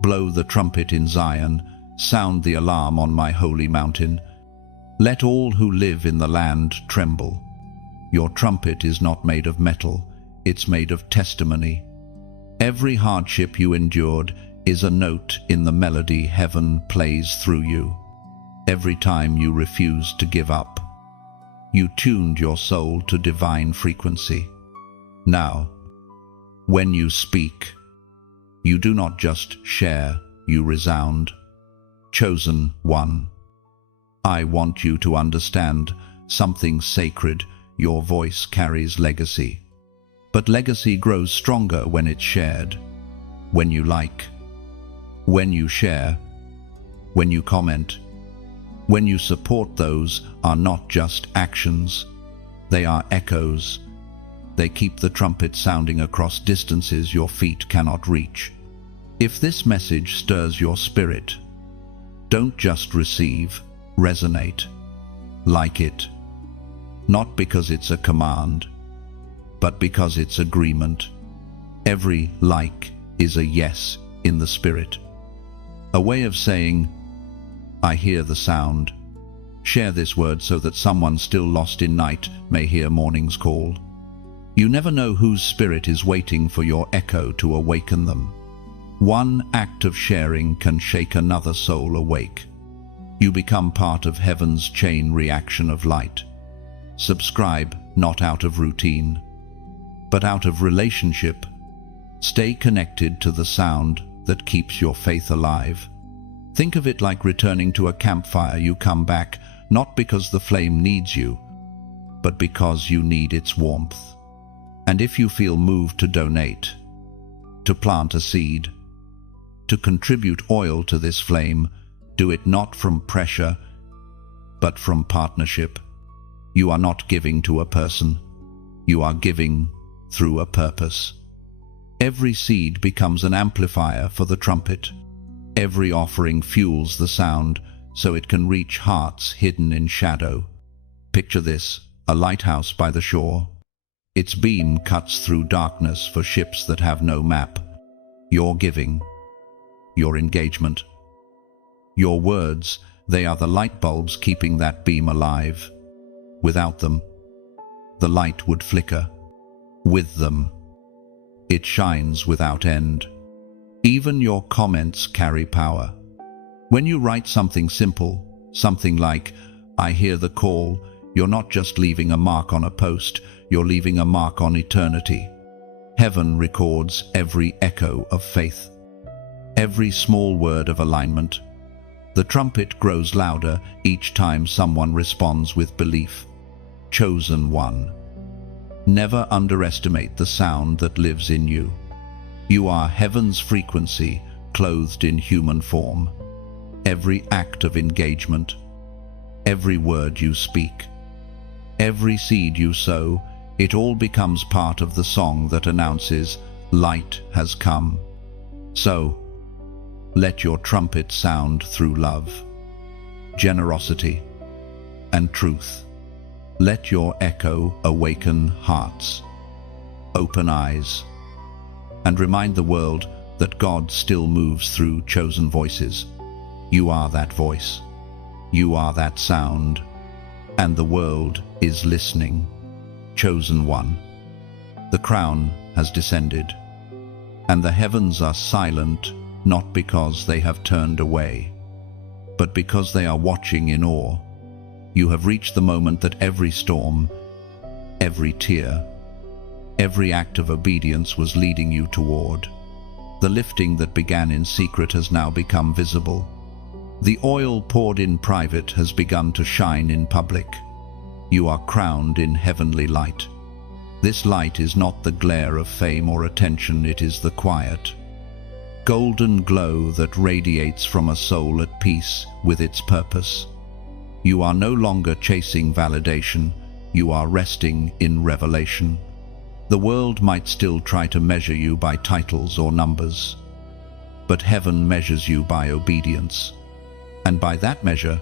Blow the trumpet in Zion, sound the alarm on my holy mountain. Let all who live in the land tremble. Your trumpet is not made of metal, it's made of testimony. Every hardship you endured is a note in the melody heaven plays through you. Every time you refused to give up, you tuned your soul to divine frequency. Now, when you speak, you do not just share, you resound. Chosen one, I want you to understand something sacred. Your voice carries legacy. But legacy grows stronger when it's shared. When you like, when you share, when you comment, when you support, those are not just actions, they are echoes. They keep the trumpet sounding across distances your feet cannot reach. If this message stirs your spirit, don't just receive, resonate. Like it. Not because it's a command, but because it's agreement. Every like is a yes in the spirit. A way of saying, I hear the sound. Share this word so that someone still lost in night may hear morning's call. You never know whose spirit is waiting for your echo to awaken them. One act of sharing can shake another soul awake. You become part of heaven's chain reaction of light. Subscribe, not out of routine, but out of relationship. Stay connected to the sound that keeps your faith alive. Think of it like returning to a campfire. You come back not because the flame needs you, but because you need its warmth. And if you feel moved to donate, to plant a seed, to contribute oil to this flame, do it not from pressure, but from partnership. You are not giving to a person. You are giving through a purpose. Every seed becomes an amplifier for the trumpet. Every offering fuels the sound so it can reach hearts hidden in shadow. Picture this, a lighthouse by the shore. Its beam cuts through darkness for ships that have no map. Your giving, your engagement, your words, they are the light bulbs keeping that beam alive. Without them, the light would flicker. With them, it shines without end. Even your comments carry power. When you write something simple, something like, I hear the call, you're not just leaving a mark on a post, you're leaving a mark on eternity. Heaven records every echo of faith, every small word of alignment. The trumpet grows louder each time someone responds with belief. Chosen one. Never underestimate the sound that lives in you. You are heaven's frequency, clothed in human form. Every act of engagement, every word you speak, every seed you sow, it all becomes part of the song that announces, light has come. So, let your trumpet sound through love, generosity, and truth. Let your echo awaken hearts, open eyes, and remind the world that God still moves through chosen voices. You are that voice. You are that sound. And the world is listening. Chosen one. The crown has descended, and the heavens are silent, not because they have turned away, but because they are watching in awe. You have reached the moment that every storm, every tear, every act of obedience was leading you toward. The lifting that began in secret has now become visible. The oil poured in private has begun to shine in public. You are crowned in heavenly light. This light is not the glare of fame or attention, it is the quiet, golden glow that radiates from a soul at peace with its purpose. You are no longer chasing validation, You are resting in revelation. The world might still try to measure you by titles or numbers, but heaven measures you by obedience. And by that measure,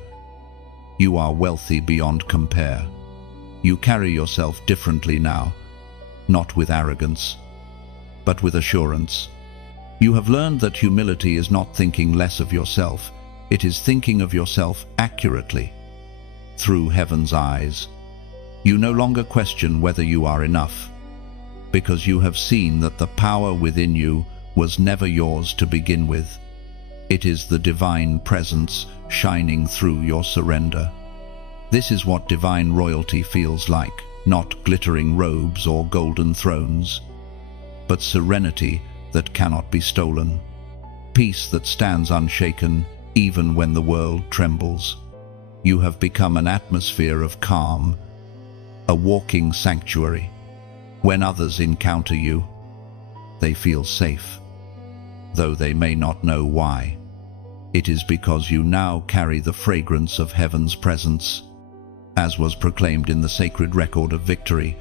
you are wealthy beyond compare. You carry yourself differently now, not with arrogance, but with assurance. You have learned that humility is not thinking less of yourself, it is thinking of yourself accurately. Through heaven's eyes, you no longer question whether you are enough, because you have seen that the power within you was never yours to begin with. It is the divine presence shining through your surrender. This is what divine royalty feels like, not glittering robes or golden thrones, but serenity that cannot be stolen, peace that stands unshaken even when the world trembles. You have become an atmosphere of calm, a walking sanctuary. When others encounter you, they feel safe, though they may not know why. It is because you now carry the fragrance of heaven's presence, as was proclaimed in the sacred record of victory.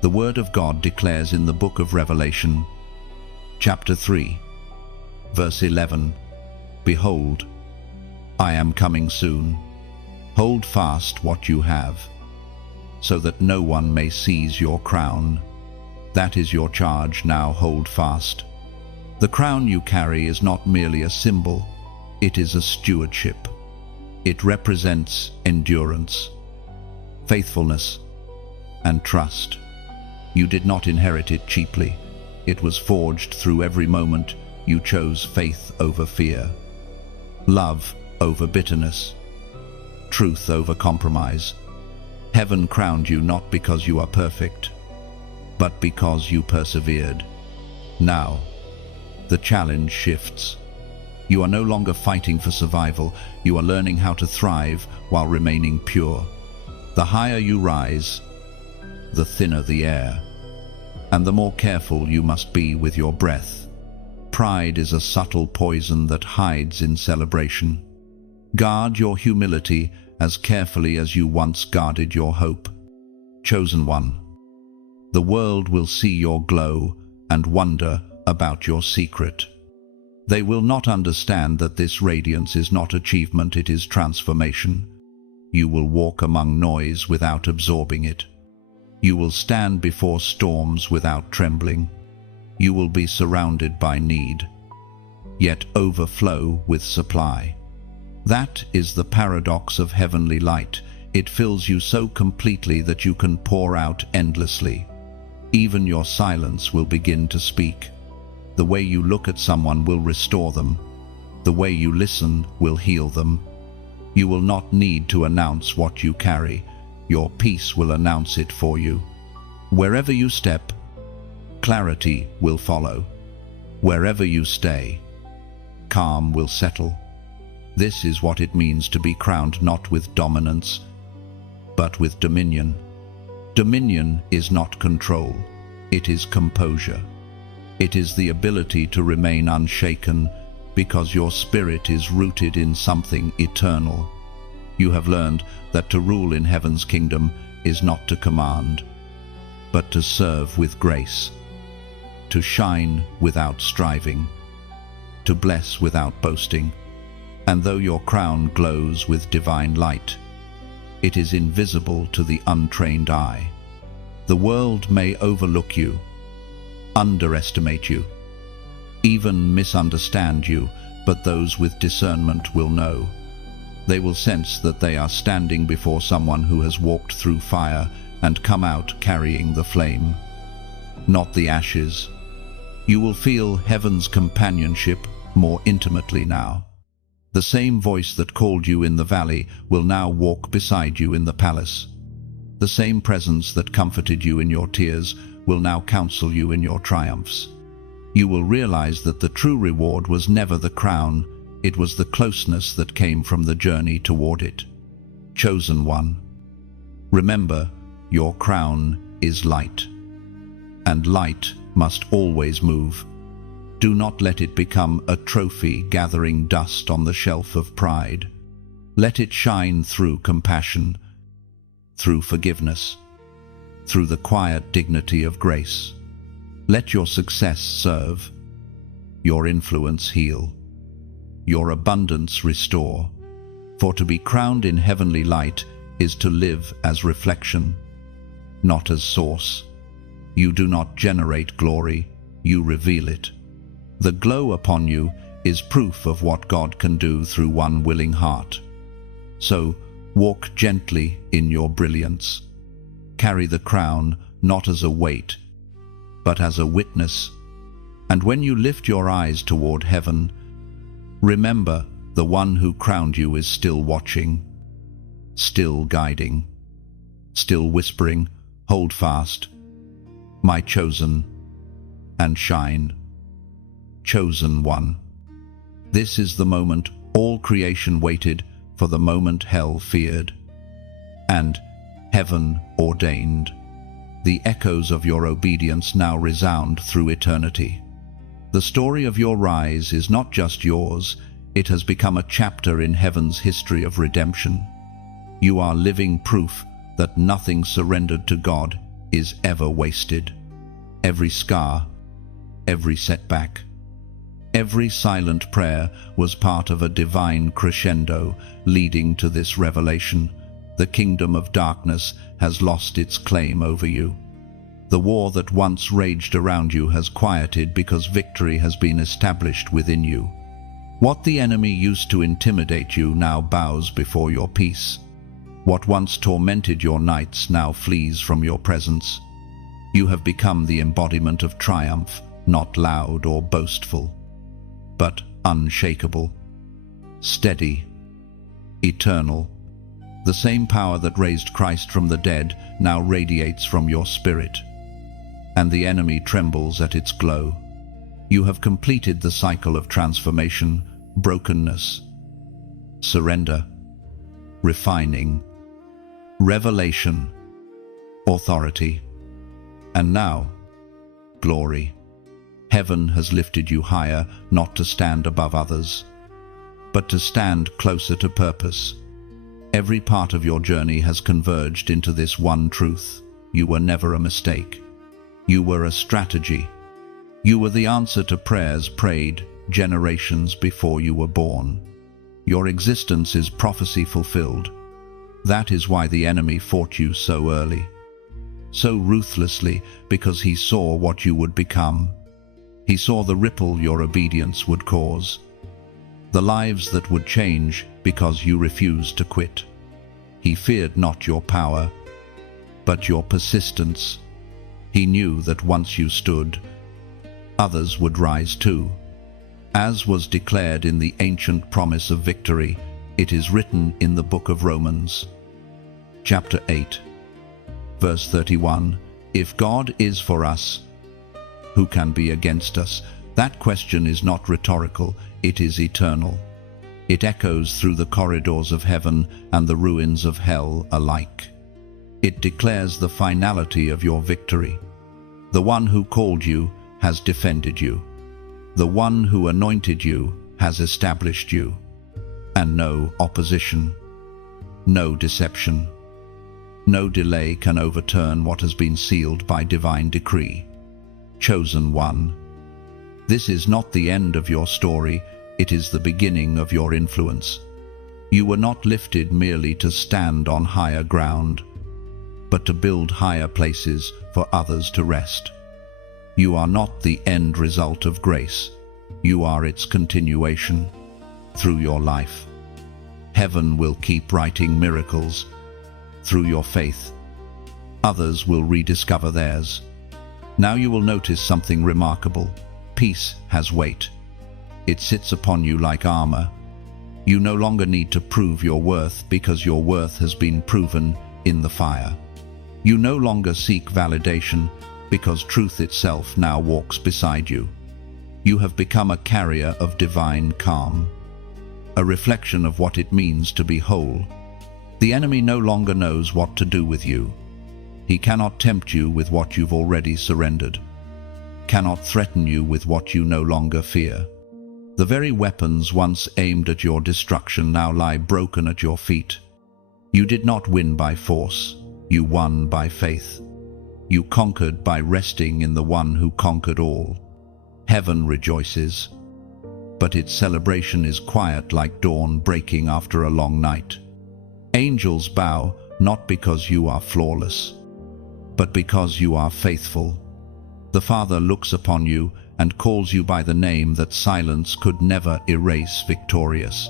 The Word of God declares in the book of Revelation, chapter 3, verse 11, "Behold, I am coming soon. Hold fast what you have, so that no one may seize your crown. That is your charge, now hold fast." The crown you carry is not merely a symbol, it is a stewardship. It represents endurance, faithfulness, and trust. You did not inherit it cheaply. It was forged through every moment you chose faith over fear, love over bitterness, truth over compromise. Heaven crowned you not because you are perfect, but because you persevered. Now, the challenge shifts. You are no longer fighting for survival, you are learning how to thrive while remaining pure. The higher you rise, the thinner the air, and the more careful you must be with your breath. Pride is a subtle poison that hides in celebration. Guard your humility as carefully as you once guarded your hope. Chosen one, the world will see your glow and wonder about your secret. They will not understand that this radiance is not achievement, it is transformation. You will walk among noise without absorbing it. You will stand before storms without trembling. You will be surrounded by need, yet overflow with supply. That is the paradox of heavenly light. It fills you so completely that you can pour out endlessly. Even your silence will begin to speak. The way you look at someone will restore them. The way you listen will heal them. You will not need to announce what you carry. Your peace will announce it for you. Wherever you step, clarity will follow. Wherever you stay, calm will settle. This is what it means to be crowned not with dominance, but with dominion. Dominion is not control, it is composure. It is the ability to remain unshaken because your spirit is rooted in something eternal. You have learned that to rule in heaven's kingdom is not to command, but to serve with grace, to shine without striving, to bless without boasting. And though your crown glows with divine light, it is invisible to the untrained eye. The world may overlook you, underestimate you, even misunderstand you, but those with discernment will know. They will sense that they are standing before someone who has walked through fire and come out carrying the flame, not the ashes. You will feel heaven's companionship more intimately now. The same voice that called you in the valley will now walk beside you in the palace. The same presence that comforted you in your tears will now counsel you in your triumphs. You will realize that the true reward was never the crown, it was the closeness that came from the journey toward it. Chosen one, remember, your crown is light, and light must always move. Do not let it become a trophy gathering dust on the shelf of pride. Let it shine through compassion, through forgiveness, through the quiet dignity of grace. Let your success serve, your influence heal, your abundance restore. For to be crowned in heavenly light is to live as reflection, not as source. You do not generate glory, you reveal it. The glow upon you is proof of what God can do through one willing heart. So, walk gently in your brilliance. Carry the crown not as a weight, but as a witness. And when you lift your eyes toward heaven, remember the one who crowned you is still watching, still guiding, still whispering, "Hold fast, my chosen, and shine." Chosen one. This is the moment all creation waited for, the moment hell feared, and heaven ordained. The echoes of your obedience now resound through eternity. The story of your rise is not just yours, it has become a chapter in heaven's history of redemption. You are living proof that nothing surrendered to God is ever wasted. Every scar, every setback, every silent prayer was part of a divine crescendo leading to this revelation. The kingdom of darkness has lost its claim over you. The war that once raged around you has quieted because victory has been established within you. What the enemy used to intimidate you now bows before your peace. What once tormented your nights now flees from your presence. You have become the embodiment of triumph, not loud or boastful, but unshakable, steady, eternal. The same power that raised Christ from the dead now radiates from your spirit, and the enemy trembles at its glow. You have completed the cycle of transformation, brokenness, surrender, refining, revelation, authority, and now, glory. Heaven has lifted you higher, not to stand above others, but to stand closer to purpose. Every part of your journey has converged into this one truth: you were never a mistake. You were a strategy. You were the answer to prayers prayed generations before you were born. Your existence is prophecy fulfilled. That is why the enemy fought you so early, so ruthlessly, because he saw what you would become. He saw the ripple your obedience would cause, the lives that would change because you refused to quit. He feared not your power, but your persistence. He knew that once you stood, others would rise too. As was declared in the ancient promise of victory, it is written in the book of Romans, chapter 8, verse 31, "If God is for us, who can be against us?" That question is not rhetorical, it is eternal. It echoes through the corridors of heaven and the ruins of hell alike. It declares the finality of your victory. The one who called you has defended you. The one who anointed you has established you. And no opposition, no deception, no delay can overturn what has been sealed by divine decree. Chosen one. This is not the end of your story, it is the beginning of your influence. You were not lifted merely to stand on higher ground, but to build higher places for others to rest. You are not the end result of grace, you are its continuation. Through your life, heaven will keep writing miracles. Through your faith, others will rediscover theirs. Now you will notice something remarkable. Peace has weight. It sits upon you like armor. You no longer need to prove your worth because your worth has been proven in the fire. You no longer seek validation because truth itself now walks beside you. You have become a carrier of divine calm, a reflection of what it means to be whole. The enemy no longer knows what to do with you. He cannot tempt you with what you've already surrendered, cannot threaten you with what you no longer fear. The very weapons once aimed at your destruction now lie broken at your feet. You did not win by force. You won by faith. You conquered by resting in the one who conquered all. Heaven rejoices, but its celebration is quiet like dawn breaking after a long night. Angels bow, not because you are flawless, but because you are faithful. The Father looks upon you and calls you by the name that silence could never erase. Victorious.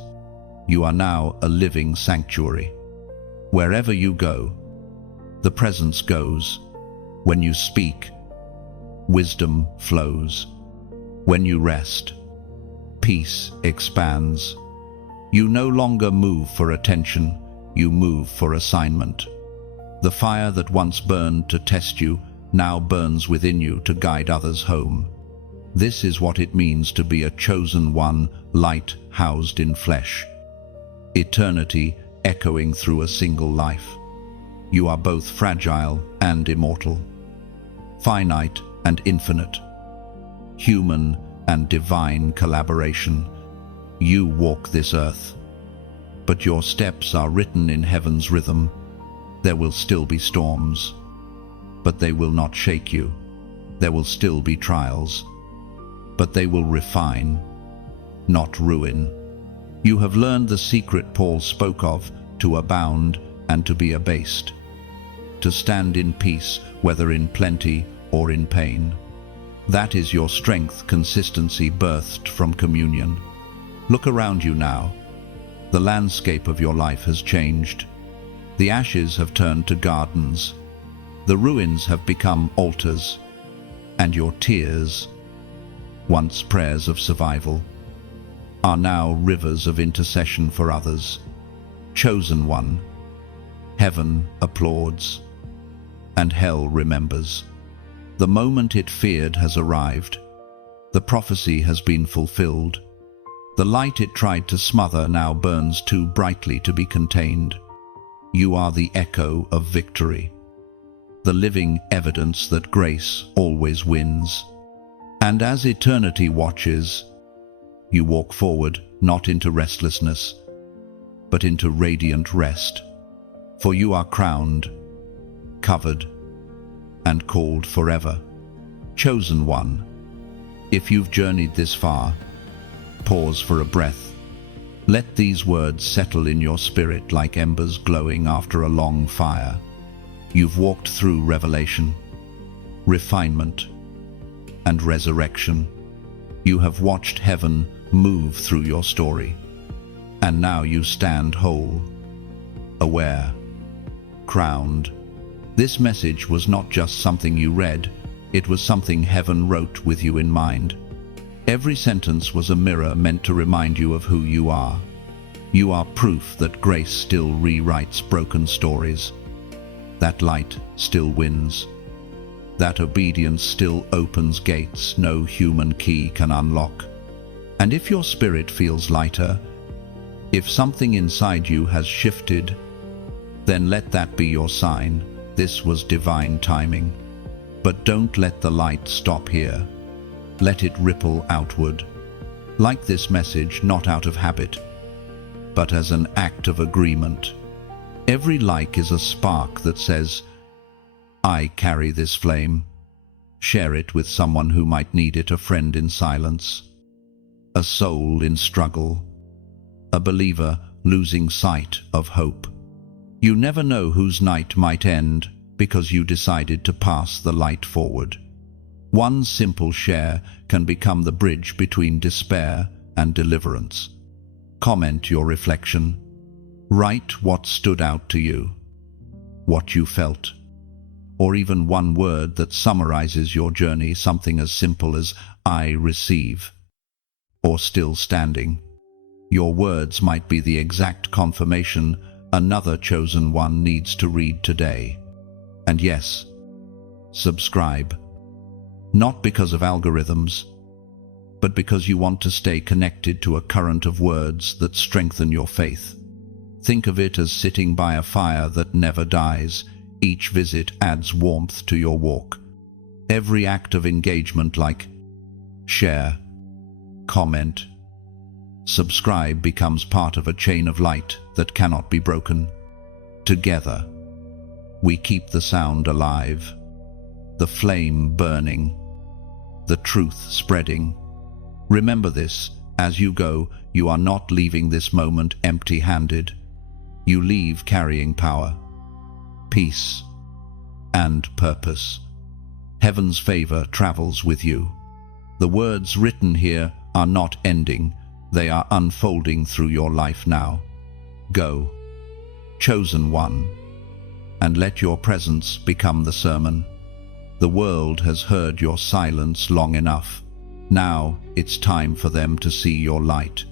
You are now a living sanctuary. Wherever you go, the presence goes. When you speak, wisdom flows. When you rest, peace expands. You no longer move for attention, you move for assignment. The fire that once burned to test you now burns within you to guide others home. This is what it means to be a chosen one, light housed in flesh. Eternity echoing through a single life. You are both fragile and immortal, finite and infinite, human and divine collaboration. You walk this earth, but your steps are written in heaven's rhythm. There will still be storms, but they will not shake you. There will still be trials, but they will refine, not ruin. You have learned the secret Paul spoke of, to abound and to be abased, to stand in peace, whether in plenty or in pain. That is your strength, consistency birthed from communion. Look around you now. The landscape of your life has changed. The ashes have turned to gardens. The ruins have become altars. And your tears, once prayers of survival, are now rivers of intercession for others. Chosen one, heaven applauds, and hell remembers. The moment it feared has arrived. The prophecy has been fulfilled. The light it tried to smother now burns too brightly to be contained. You are the echo of victory, the living evidence that grace always wins. And as eternity watches, you walk forward, not into restlessness, but into radiant rest. For you are crowned, covered, and called forever. Chosen one. If you've journeyed this far, pause for a breath. Let these words settle in your spirit like embers glowing after a long fire. You've walked through revelation, refinement, and resurrection. You have watched heaven move through your story. And now you stand whole, aware, crowned. This message was not just something you read, it was something heaven wrote with you in mind. Every sentence was a mirror meant to remind you of who you are. You are proof that grace still rewrites broken stories, that light still wins, that obedience still opens gates no human key can unlock. And if your spirit feels lighter, if something inside you has shifted, then let that be your sign. This was divine timing. But don't let the light stop here. Let it ripple outward. Like this message, not out of habit, but as an act of agreement. Every like is a spark that says, I carry this flame. Share it with someone who might need it, a friend in silence, a soul in struggle, a believer losing sight of hope. You never know whose night might end because you decided to pass the light forward. One simple share can become the bridge between despair and deliverance. Comment your reflection. Write what stood out to you, what you felt, or even one word that summarizes your journey, something as simple as I receive, or still standing. Your words might be the exact confirmation another chosen one needs to read today. And yes, subscribe. Not because of algorithms, but because you want to stay connected to a current of words that strengthen your faith. Think of it as sitting by a fire that never dies. Each visit adds warmth to your walk. Every act of engagement, like share, comment, subscribe, becomes part of a chain of light that cannot be broken. Together, We keep the sound alive, the flame burning, the truth spreading. Remember this, as you go, you are not leaving this moment empty-handed. You leave carrying power, peace, and purpose. Heaven's favor travels with you. The words written here are not ending, they are unfolding through your life now. Go, chosen one, and let your presence become the sermon. The world has heard your silence long enough. Now it's time for them to see your light.